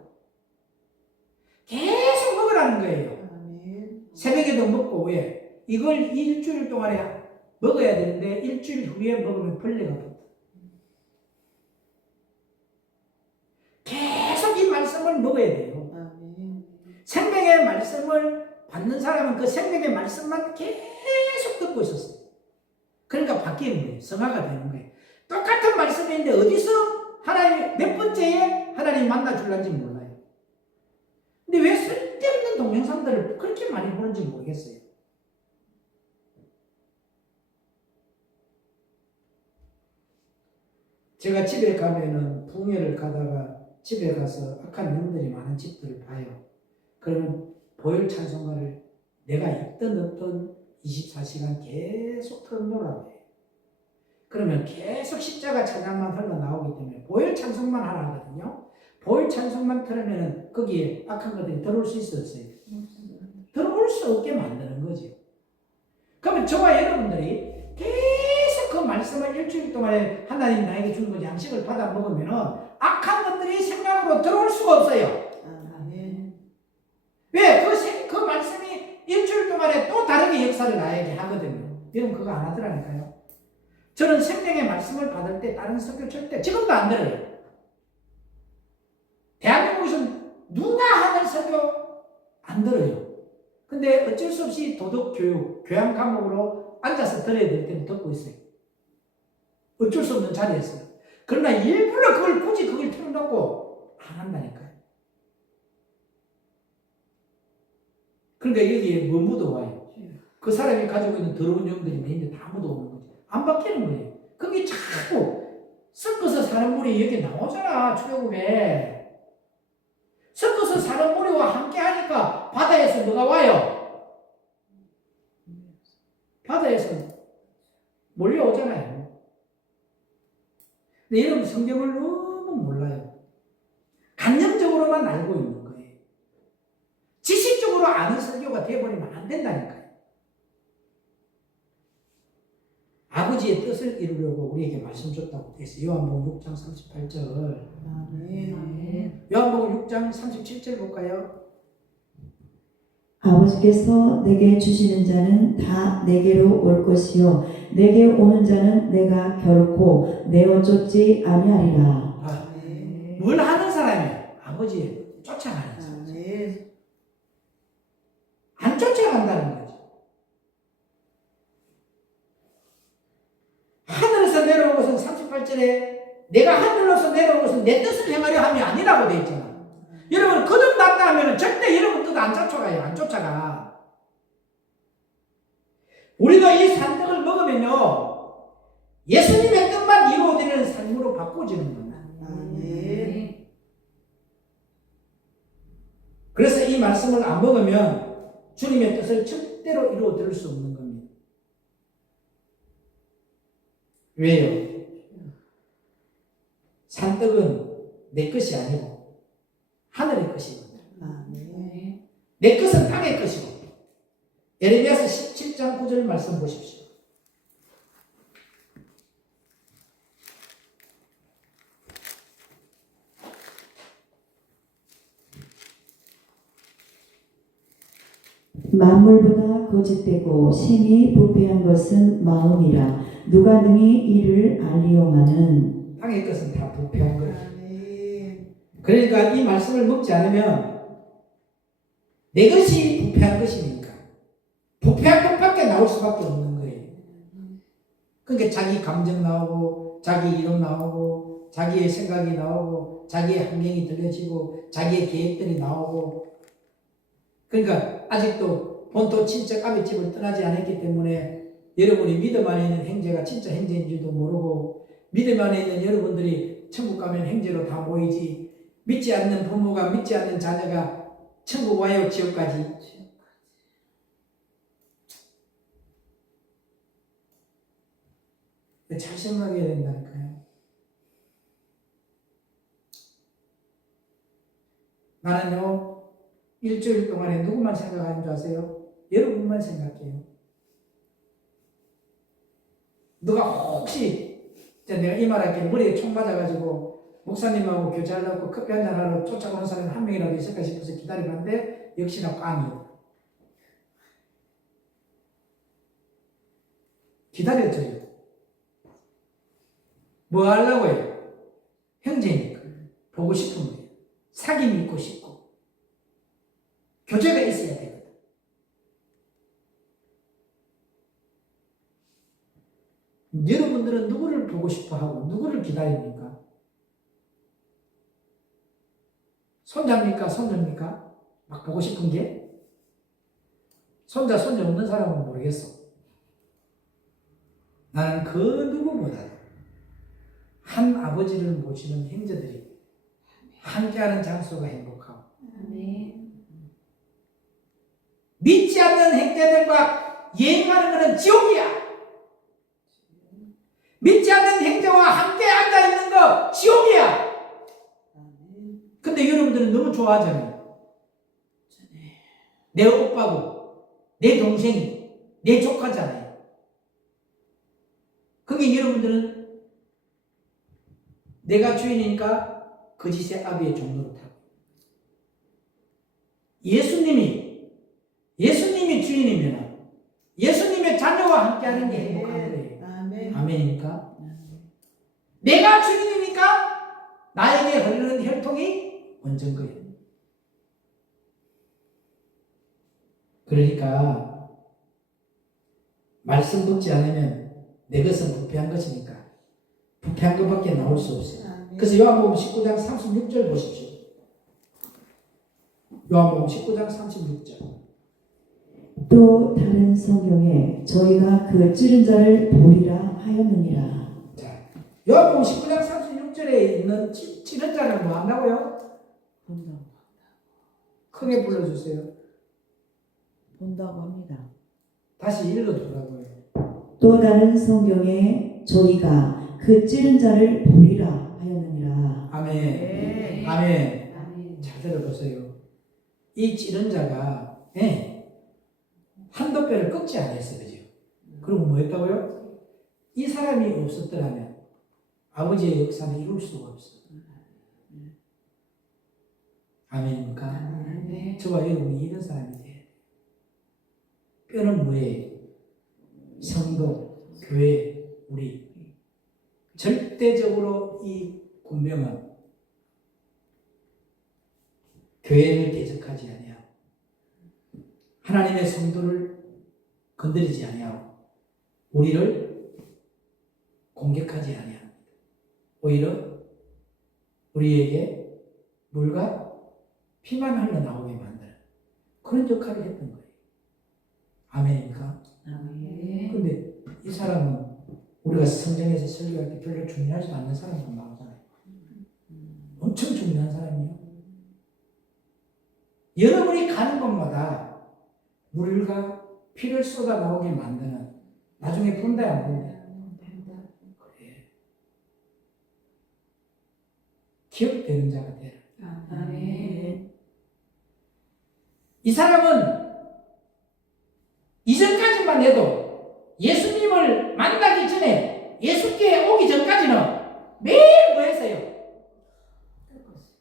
계속 먹으라는 거예요. 새벽에도 먹고 왜? 이걸 일주일 동안에 먹어야 되는데 일주일 후에 먹으면 벌레가 붙어. 계속 이 말씀을 먹어야 돼요. 생명의 말씀을 받는 사람은 그 생명의 말씀만 계속 듣고 있었어요. 그러니까 바뀌는 거예요. 성화가 되는 거예요. 똑같은 말씀인데 어디서 하나님이 몇 번째에 하나님 만나 줄란지 몰라요. 근데 왜 쓸데없는 동영상들을 그렇게 많이 보는지 모르겠어요. 제가 집에 가면은 풍예를 가다가 집에 가서 악한 영들이 많은 집들을 봐요. 그러면 보혈 찬송가를 내가 있던 없던 24시간 계속 틀어놓으라고 해요. 그러면 계속 십자가 찬양만 흘러나오기 때문에 보혈 찬송만 하라 하거든요. 보혈 찬송만 틀으면 거기에 악한 것들이 들어올 수 있었어요. 들어올 수 없게 만드는 거죠. 그러면 저와 여러분들이 계속 그 말씀을 일주일 동안에 하나님 나에게 준 그 양식을 받아 먹으면 악한 것들이 생각으로 들어올 수가 없어요. 왜? 그 말씀이 일주일 동안에 또 다르게 역사를 나에게 하거든요. 여러분 그거 안 하더라니까요. 저는 생명의 말씀을 받을 때 다른 설교 절대 지금도 안 들어요. 대한민국에서 누가 하는 설교 안 들어요. 근데 어쩔 수 없이 도덕 교육, 교양 과목으로 앉아서 들어야 될 때는 듣고 있어요. 어쩔 수 없는 자리에서. 그러나 일부러 그걸 굳이 그걸 틀어놓고 안 한다니까요. 그러니까 여기에 뭐 묻어와요? 그 사람이 가지고 있는 더러운 영들이 있는데 다 묻어오는 거죠. 안 바뀌는 거예요. 그게 자꾸 섞어서 사는 물이 여기 나오잖아, 출애굽에. 섞어서 사는 물이와 함께 하니까 바다에서 뭐가 와요? 바다에서 몰려오잖아요. 근데 여러분 성경을 너무 몰라요. 간접적으로만 알고 있는 거예요. 지식적으로 아는 설교가 되어버리면 안 된다니까요. 아버지의 뜻을 이루려고 우리에게 말씀 줬다고 되어 있어요. 요한복음 6장 38절. 아멘. 요한복음 6장 37절 볼까요? 아버지께서 내게 주시는 자는 다 내게로 올 것이요 내게 오는 자는 내가 결코 내어 쫓지 아니하리라. 뭘 하는 사람이에요? 아버지의 쫓아가는 사람. 안 쫓아간다는 거죠. 하늘에서 내려온 것은 38절에 내가 하늘로서 내려온 것은 내 뜻을 행하려 함이 아니라고 되어 있잖아. 여러분 거듭났다 하면 절대 여러분 뜻 안 쫓아가요. 안 쫓아가. 우리도 이 산떡을 먹으면요 예수님의 뜻만 이루어지는 삶으로 바꿔지는 겁니다. 그래서 이 말씀을 안 먹으면 주님의 뜻을 절대로 이루어드릴 수 없는 겁니다. 왜요? 산떡은 내 것이 아니고 하늘의 것이거든요. 내 것은 땅의 것이고. 에레미야서 17장 9절 말씀 보십시오. 만물보다 거짓되고 심히 부패한 것은 마음이라 누가 능히 이를 알리오마는. 땅의 것은 다 부패한 거예요. 그러니까 이 말씀을 먹지 않으면 내 것이 부패한 것이니까 부패한 것밖에 나올 수밖에 없는 거예요. 그러니까 자기 감정 나오고 자기 이론 나오고 자기의 생각이 나오고 자기의 환경이 들려지고 자기의 계획들이 나오고. 그러니까 아직도 본토 친척 아비집을 떠나지 않았기 때문에 여러분이 믿음 안에 있는 형제가 진짜 형제인지도 모르고 믿음 안에 있는 여러분들이 천국 가면 형제로 다 모이지 믿지 않는 부모가 믿지 않는 자녀가 천국 와요 지옥까지. 잘 생각해야 된다니까요. 나는요 일주일 동안에 누구만 생각하는 줄 아세요? 여러분만 생각해요. 누가 혹시 내가 이 말할게 머리에 총 맞아가지고 목사님하고 교제하려고 커피 한잔 하러 쫓아오는 사람이 한 명이라도 있을까 싶어서 기다리는데 역시나 꽝이에요. 기다려줘요. 뭐 하려고 해요? 형제니까 보고 싶은 거예요. 사귐이 있고 싶고 교제가 있어야 되거든. 여러분들은 누구를 보고 싶어하고 누구를 기다립니까? 손자입니까? 손녀입니까? 막 보고 싶은 게? 손자, 손녀 없는 사람은 모르겠어. 나는 그 누구보다도 한 아버지를 모시는 형제들이 함께하는 장소가 행복하고 믿지 않는 형제들과 여행하는 것은 지옥이야. 믿지 않는 형제와 함께 앉아있는 거 지옥이야. 근데 여러분들은 너무 좋아하잖아요. 내 오빠고 내 동생이 내 조카잖아요. 그게 여러분들은 내가 주인이니까 거짓의 아비의 종로를 타고 예수님이 주인이면 예수님의 자녀와 함께하는 게 행복한 거예요. 아멘입니까? 내가 주인이니까 나에게 흐르는 혈통이 먼저인 거예요. 그러니까 말씀 듣지 않으면 내 것은 부패한 것이니까 부패한 것밖에 나올 수 없어요. 그래서 요한복음 19장 36절 보십시오. 요한복음 19장 36절. 또 다른 성경에 저희가 그 찌른 자를 보리라 하였느니라. 자, 요한복음 19장 36절에 있는 찌른 자는 뭐 한다고요? 본다고. 크게 불러주세요. 본다고 합니다. 다시 읽어주라고요. 또 다른 성경에 저희가 그 찌른 자를 보리라 하였느니라. 아멘. 네. 아멘. 잘 들어보세요. 이 찌른 자가 한도 뼈를 꺾지 않았어요. 그죠? 그리고 뭐 했다고요? 이 사람이 없었더라면 아버지의 역사는 이룰 수가 없어요. 아멘입니까? 네. 저와 여러분이 이런 사람이 돼요. 뼈는 뭐예요? 성도, 교회, 우리. 절대적으로 이 군병은 교회를 대적하지 아니하고 하나님의 성도를 건드리지 아니하고 우리를 공격하지 아니합니다. 오히려 우리에게 물과 피만 흘러나오게 만드는 그런 역할을 했던 거예요. 아멘입니까? 아멘. 근데 이 사람은 우리가 성경에서 설교할 때 별로 중요하지 않는 사람만 나오잖아요. 엄청 중요한 사람이에요. 여러분이 가는 곳마다 물과 피를 쏟아 나오게 만드는 나중에 본다 안 본다? 그래. 기억되는 자가 되라. 아멘. 이 사람은 이전까지만 해도 예수님을 만나기 전에 예수께 오기 전까지는 매일 뭐 했어요?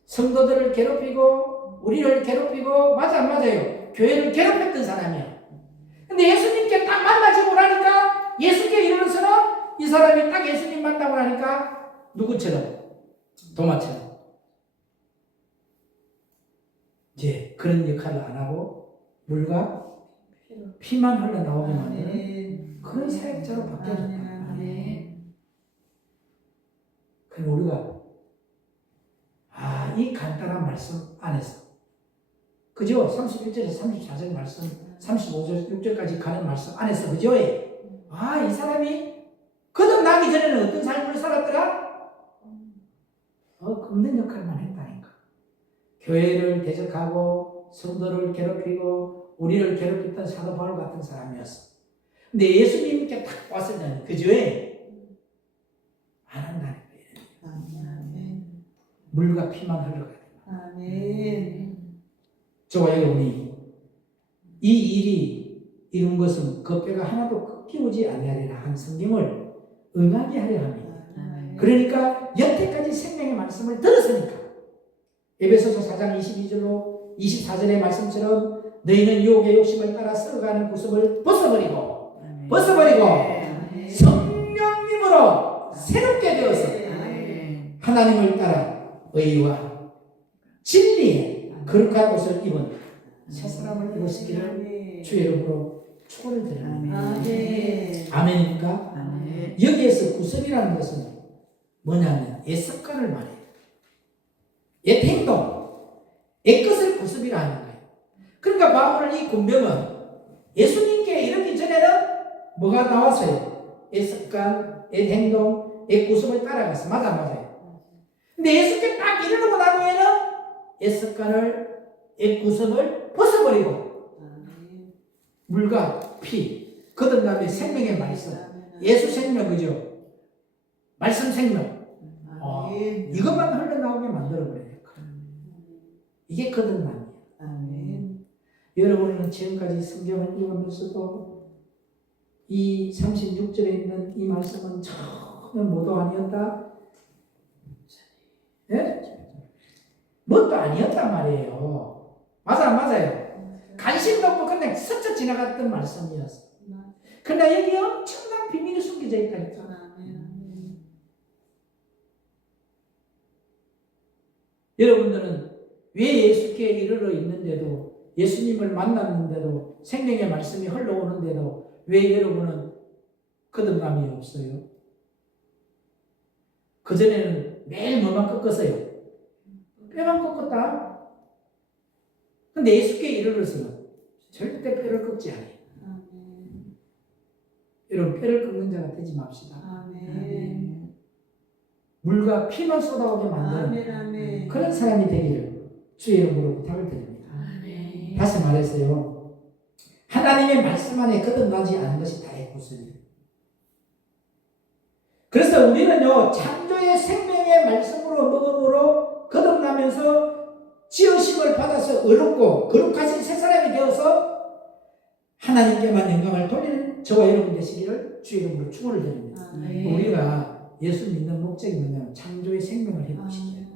성도들을 괴롭히고 우리를 괴롭히고 맞아 안 맞아요? 교회를 괴롭혔던 사람이야. 근데 예수님께 딱 만나지고 나니까 예수께 이르러서는 이 사람이 딱 예수님 만나고 나니까 누구처럼? 도마처럼 이제 그런 역할을 안 하고 물과 피만 흘러나오게 만드는 그런 사역자로 바뀌어졌다. 그럼 우리가 이 간단한 말씀 안에서 그죠? 31절에서 34절 말씀 35절 6절까지 가는 말씀 안에서 그죠? 이 사람이 거듭나기 전에는 어떤 삶을 살았더라? 없는 역할만 했다니까. 교회를 대적하고 성도를 괴롭히고 우리를 괴롭혔던 사도 바울 같은 사람이었어. 근데 예수님께 딱 왔을 때는 그죠? 안 한다는 거예요. 아멘. 물과 피만 흘러가야 돼. 아멘. 저와 여러분이 이 일이 이룬 것은 그 뼈가 하나도 꺾이지 아니하리라 한 성경을 응하게 하려 합니다. 그러니까 여태까지 생명의 말씀을 들었으니까 에베소서 4장 22절로 24절의 말씀처럼 너희는 유혹의 욕심을 따라 썩어가는 구습을 벗어버리고 성령님으로 새롭게 되어서 하나님을 따라 의와 진리의 거룩한 옷을 입은 새 사람을 입으시기를 주의 이름으로 축원을 드립니다. 아멘입니까? 여기에서 구습이라는 것은 뭐냐면 옛 습관을 말해요. 옛 행동, 옛 것을 구습이라 하는 거예요. 그러니까 바울은 이 군병은 예수님께 이르기 전에는 뭐가 나왔어요? 옛 습관, 옛 행동, 옛 구습을 따라갔어. 맞아요. 근데 예수께 딱 이르고 난 후에는 옛 습관을, 옛 구습을 벗어버리고 물과 피, 거듭 다음에 생명의 말씀, 예수 생명 그죠? 말씀 생명. 이것만 흘러나오게 만들어버려요. 이게 거듭남이에요. 여러분은 지금까지 성경을 읽으면서도 이 36절에 있는 이 말씀은 전혀 뭐도 아니었다? 예? 뭣도 아니었단 말이에요. 맞아요. 관심도 없고 그냥 스쳐 지나갔던 말씀이었어. 그러나 여기 엄청난 비밀이 숨겨져 있다니까. 여러분들은 왜 예수께 이르러 있는데도 예수님을 만났는데도 생명의 말씀이 흘러오는데도 왜 여러분은 거듭남이 없어요? 그전에는 매일 뭐만 꺾었어요? 뼈만 꺾었다. 근데 예수께 이르러서는 절대 뼈를 꺾지 않아요. 아멘. 여러분, 뼈를 꺾는 자가 되지 맙시다. 아멘. 물과 피만 쏟아오게 만드는 아멘. 그런 사람이 되기를 주의 이름으로 부탁을 드립니다. 아멘. 다시 말해서요, 하나님의 말씀 안에 거듭나지 않은 것이 다의 구슬이에요. 그래서 우리는요, 창조의 생명의 말씀으로 먹음으로 거듭나면서 지으심을 받아서 의롭고 거룩하신 새 사람이 되어서 하나님께만 영광을 돌리는 저와 여러분 되시기를 주의 이름으로 축원을 드립니다. 아멘. 우리가 예수 믿는 목적이 뭐냐면 창조의 생명을 회복시켜요.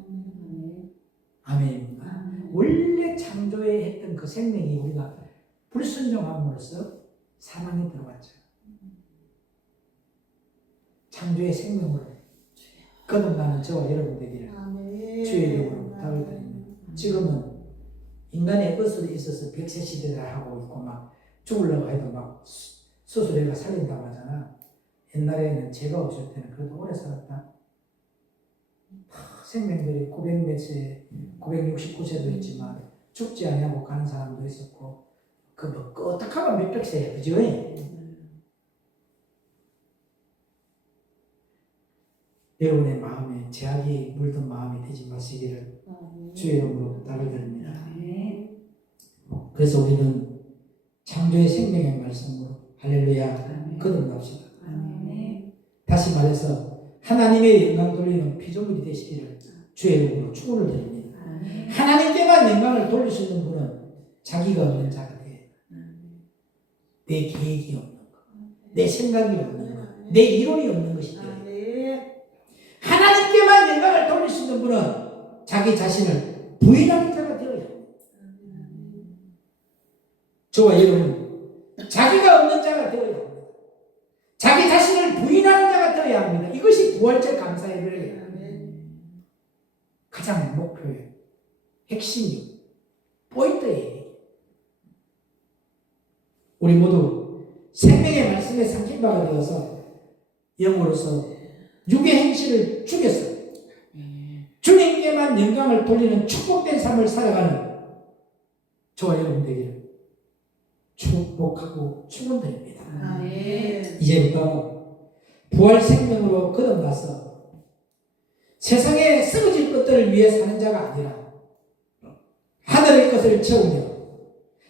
아멘입니다. 아멘. 원래 창조에 했던 그 생명이 우리가 불순종함으로써 사망에 들어갔죠. 창조의 생명으로 거듭나는 저와 여러분 되기를 아멘. 주의 이름으로 부탁을 드립니다. 지금은 인간의 것으로 있어서 백세 시대라 하고 있고 막 죽으려고 해도 막 수술해가 살린다고 하잖아. 옛날에는 제가 없을 때는 그래도 오래 살았다. 생명들이 900몇 세, 969세도 있지만 죽지 아니하고 가는 사람도 있었고 그 뭐 끄떡하면 몇백 세야, 그죠? 여러분의 마음에 제약이 물든 마음이 되지 마시기를 주의 이름으로 부탁을 드립니다. 그래서 우리는 창조의 생명의 말씀으로 할렐루야 거듭납시다. 다시 말해서 하나님의 영광 돌리는 피조물이 되시기를 주의 이름으로 축원을 드립니다. 하나님께만 영광을 돌릴 수 있는 분은 자기가 없는 자가 돼. 내 계획이 없는 것, 내 생각이 없는 것, 내 이론이 없는 것이 돼. 하나님께만 영광을 돌릴 수 있는 분은 자기 자신을 부인하는 자가 되어야 합니다. 저와 여러분, 자기가 없는 자가 되어야 합니다. 자기 자신을 부인하는 자가 되어야 합니다. 이것이 부활절 감사 예배예요. 가장 목표예요. 핵심이요. 포인트예요. 우리 모두 생명의 말씀에 삼킨 바가 되어서 영으로서 육의 행실을 죽였어요. 주님께만 영광을 돌리는 축복된 삶을 살아가는 저와 여러분 되기를 축복하고 축원드립니다. 이제부터 부활 생명으로 거듭나서 세상에 쓰러질 것들을 위해 사는 자가 아니라 하늘의 것을 채우며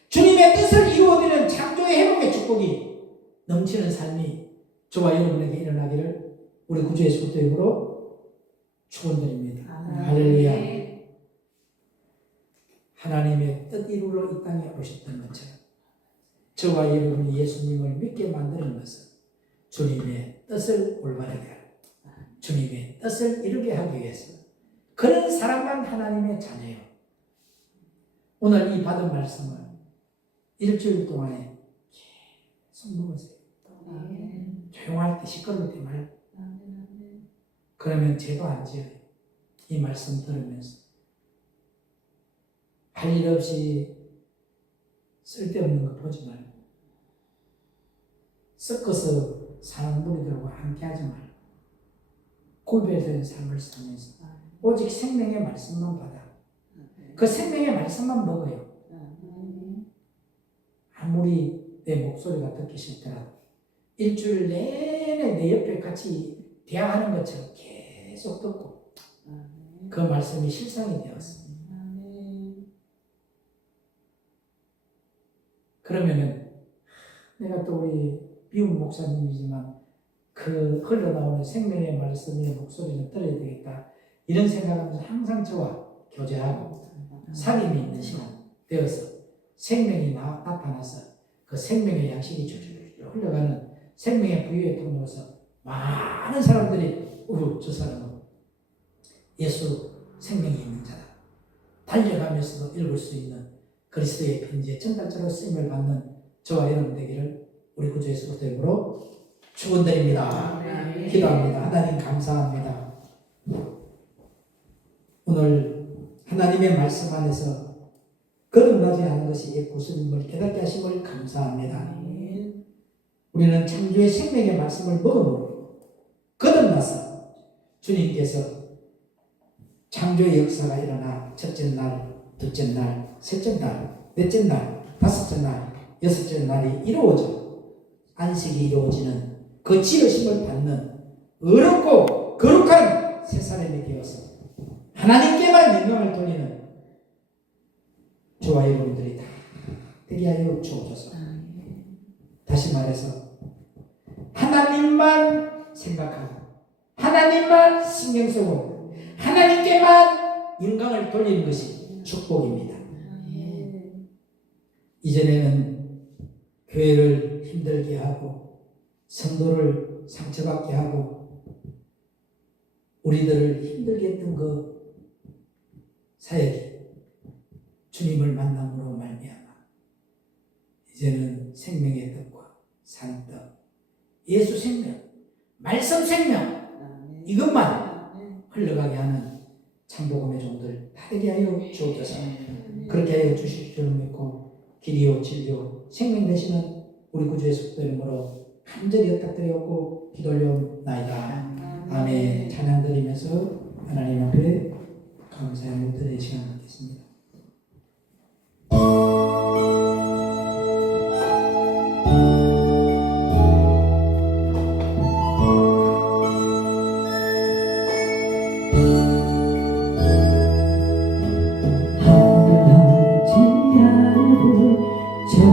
주님의 뜻을 이루어드리는 창조의 회복의 축복이 넘치는 삶이 저와 여러분에게 일어나기를 우리 구주 예수 그리스도의 이름으로 축원드립니다. 할렐루야. 하나님의 뜻 이루러 이 땅에 오셨던 것처럼 저와 여러분이 예수님을 믿게 만드는 것은 주님의 뜻을 올바르게 하고 주님의 뜻을 이루게 하기 위해서 그런 사람만 하나님의 자녀예요. 오늘 이 받은 말씀을 일주일 동안에 계속 먹으세요. 조용할 때 시끄러울 때 말고 그러면 죄도 안 지어요. 이 말씀 들으면서 할 일 없이 쓸데없는 거 보지 말고 섞어서 사는 무리들과 함께 하지 말고 구별된 삶을 살면서 오직 생명의 말씀만 받아 그 생명의 말씀만 먹어요. 아무리 내 목소리가 듣기 싫더라도 일주일 내내 내 옆에 같이 대화하는 것처럼 계속 듣고 그 말씀이 실상이 되었습니다. 그러면은 내가 또 우리 비움 목사님이지만 그 흘러나오는 생명의 말씀의 목소리를 들어야 되겠다 이런 생각하면서 항상 저와 교제하고 사귐이 있는 시간 되어서 생명이 나타나서 그 생명의 양식이 줄줄 흘러가는 생명의 부유의 통로에서 많은 사람들이 저 사람은 예수 생명이 있는 자다 달려가면서도 읽을 수 있는 그리스도의 편지의 전달자로 쓰임을 받는 저와 여러분 되기를 우리 구주 예수 그리스도의 이름으로 축원드립니다. 기도합니다. 하나님 감사합니다. 오늘 하나님의 말씀 안에서 거듭나지 않은 것이 옛 구슬임을 깨닫게 하심을 감사합니다. 우리는 창조의 생명의 말씀을 먹어보고 거듭나서 주님께서 창조의 역사가 일어나 첫째 날, 둘째 날, 셋째 날, 넷째 날, 다섯째 날, 여섯째 날이 이루어져 안식이 이루어지는 그 지으심을 받는 어렵고 거룩한 새 사람이 되어서 하나님께만 영광을 돌리는 저와 여러분들이 다 되게 하여 주옵소서. 다시 말해서 하나님만 생각하고 하나님만 신경 쓰고 하나님께만 영광을 돌리는 것이 축복입니다. 이전에는 교회를 힘들게 하고 성도를 상처받게 하고 우리들을 힘들게 했던 그 사역이 주님을 만남으로 말미암아 이제는 생명의 떡과 산떡, 예수 생명, 말씀 생명 이것만 흘러가게 하는 참복음의 종들 다 되게 하여 주옵소서. 그렇게 하여 주실 줄 믿고 길이요 진리요 생명 되시는 우리 구주 예수 이름으로 간절히 엇닥드렸고 기도올려나이다. 아멘. 찬양 드리면서 하나님 앞에 감사의 묵들의 시간 갖겠습니다.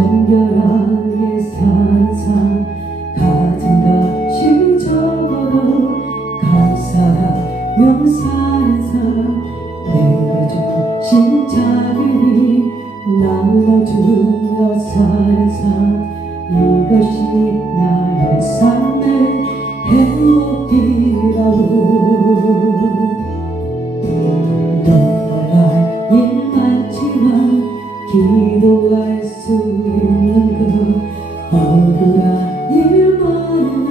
정결하게 사는 삶 가진 것이 적어도 감사하며 사는 삶 내게 주신 자비니 나눠주며 사는 삶 이것이 나의 삶의 행복이라고 눈물 날 일 많지만 기도할 수 있는 것 억울한 일 많으나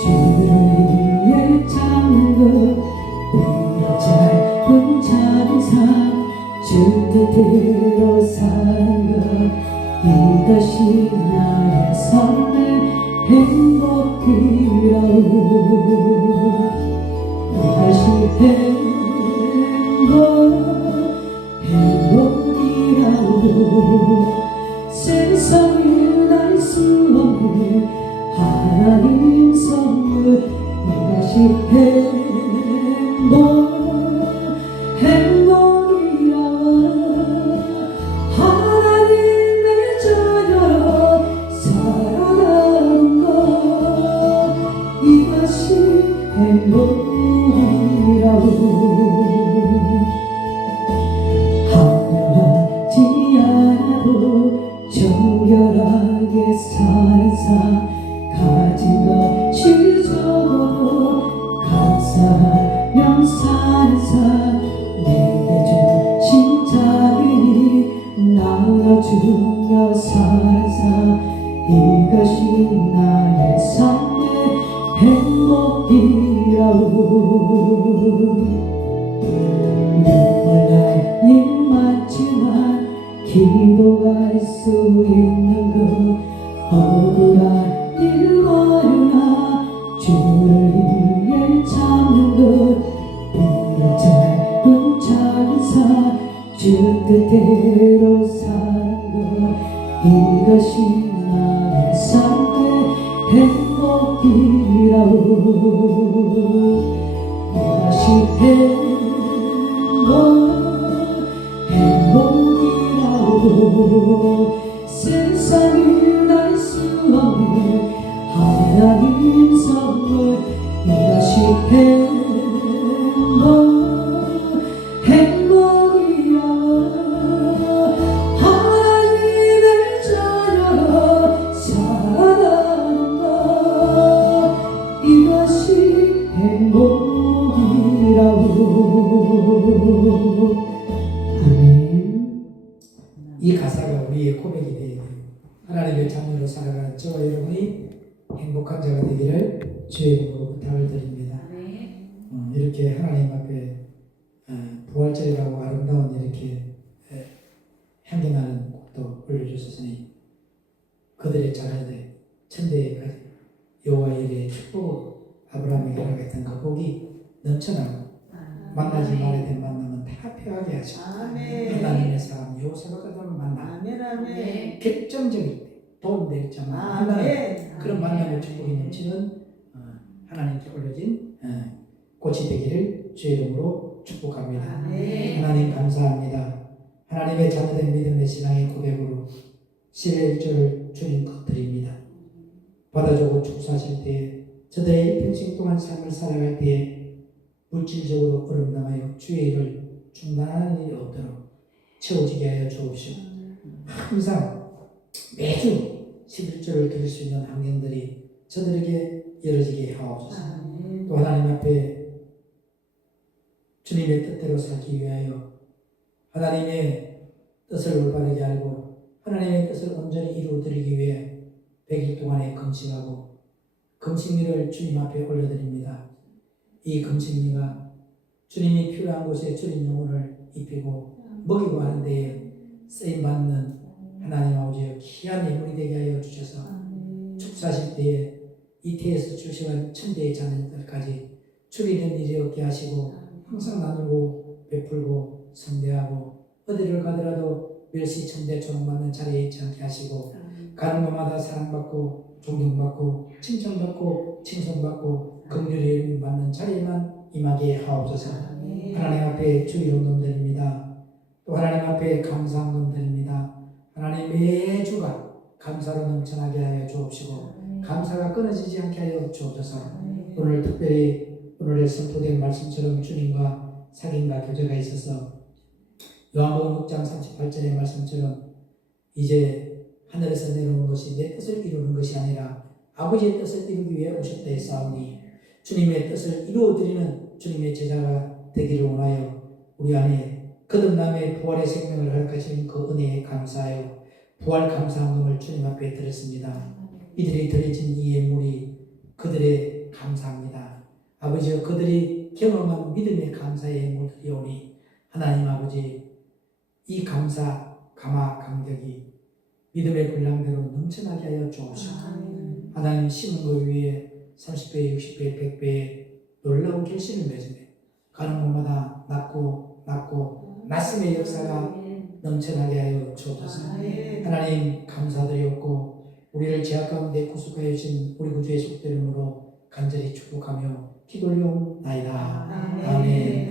주를 위해 참는 것 비록 짧은 짧은 삶 주 뜻대로 사는 것 이것이 나의 삶의 행복이라고 이것이 행복이라고 세상에 날 수 없는 하나님 선물 이것이 행복이라고 하나님의 자녀로 살아가는 것 이것이 행복이라고 하늘하지 않아도 정결하게 사는 삶 가진 것이 적어도 감사하며 사는 삶 내게 주신 자비니 나눠주며 사는 삶 이것이 나의 삶의 행복이라고 눈물 날 일 많지만 기도할 수 있는 것 억울한 일 많으나 주를 위해 참는 것 비록 짧은 작은 삶 주 뜻대로 사는 것 이것이 나의 삶의 행복이라고 이것이 행복이라고 세상에 날 수 없는 하나님 선물 이것이 행복이라고 하나님의 자녀로 살아가는 것 이것이 행복이라고 이 가사가 우리의 고백이 되어야 돼요. 하나님의 자녀로 살아가는 저와 여러분이 행복한 자가 되기를 주의 이름으로 부탁을 드립니다. 이렇게 하나님 앞에 부활절이라고 아름다운 이렇게 올려주셨으니 그들의 자녀들 천대까지 여호와의 일에 축복 아브라함에게 허락했던 그 복이 넘쳐나고 만나지 말아야 될 만남은 다 표하게 하시고 아멘. 하나님의 사람 여호사박과도 만나 아멘. 아멘. 결정적일 때 도움될 자 만나는 아멘. 그런 만남의 축복이 넘치는 하나님께 올려진 꽃이 되기를 주의 이름으로 축복합니다. 아멘. 하나님 감사합니다. 하나님의 자녀된 믿음의 신앙의 고백으로 11절을 주님 드립니다. 받아주고 축사하실 때에 저들의 일평생 동안 삶을 살아갈 때에 물질적으로 어렵나마요 주의 일을 중단하는 일이 없도록 채워지게 하여 주옵시고 항상 매주 11절을 들을 수 있는 환경들이 저들에게 열어지게 하옵소서. 또 하나님 앞에 주님의 뜻대로 살기 위하여 하나님의 뜻을 올바르게 알고 하나님의 뜻을 온전히 이루어드리기 위해 100일 동안에 금식하고 금식미를 주님 앞에 올려드립니다. 이 금식미가 주님이 필요한 곳에 주님 영혼을 입히고 먹이고 하는 데에 쓰임받는 하나님 아버지여 귀한 예물이 되게 하여 주셔서 축사하실 때에 이태에서 출생한 천대의 자녀들까지 주리는 일이 없게 하시고 항상 나누고 베풀고 선대하고 어디를 가더라도 멸시천대 조롱받는 자리에 있지 않게 하시고 가는 곳마다 사랑받고 존경받고 칭찬받고 칭송받고 긍휼히 받는 자리에만 임하게 하옵소서. 하나님 앞에 주 이름 넘드립니다. 또 하나님 앞에 감사함 넘드립니다. 하나님 매주가 감사로 넘쳐나게 하여 주옵시고 감사가 끊어지지 않게 하여 주옵소서. 오늘 특별히 오늘의 선포된 말씀처럼 주님과 사귐과 교제가 있어서 요한복음 6장 38절의 말씀처럼 이제 하늘에서 내려오는 것이 내 뜻을 이루는 것이 아니라 아버지의 뜻을 이루기 위해 오셨다 했사오니 주님의 뜻을 이루어드리는 주님의 제자가 되기를 원하여 우리 안에 거듭남의 부활의 생명을 허락하시는 그 은혜에 감사하여 부활 감사함을 주님 앞에 드렸습니다. 이들이 드려진 이 예물이 그들의 감사합니다. 아버지여 그들이 경험한 믿음의 감사의 예물이오니 하나님 아버지 이 감사 감화 감격이 믿음의 분량대로 넘쳐나게 하여 주옵시고 하나님 심은 것 위에 30배, 60배, 100배의 놀라운 결실을 맺으며 가는 곳마다 낳고 말씀의 역사가 넘쳐나게 하여 주옵소서. 하나님 감사드리옵고 우리를 죄악 가운데 구속하여 주신 우리 구주의 속된 이름으로 간절히 축복하며 기도 올려옵나이다. 아멘.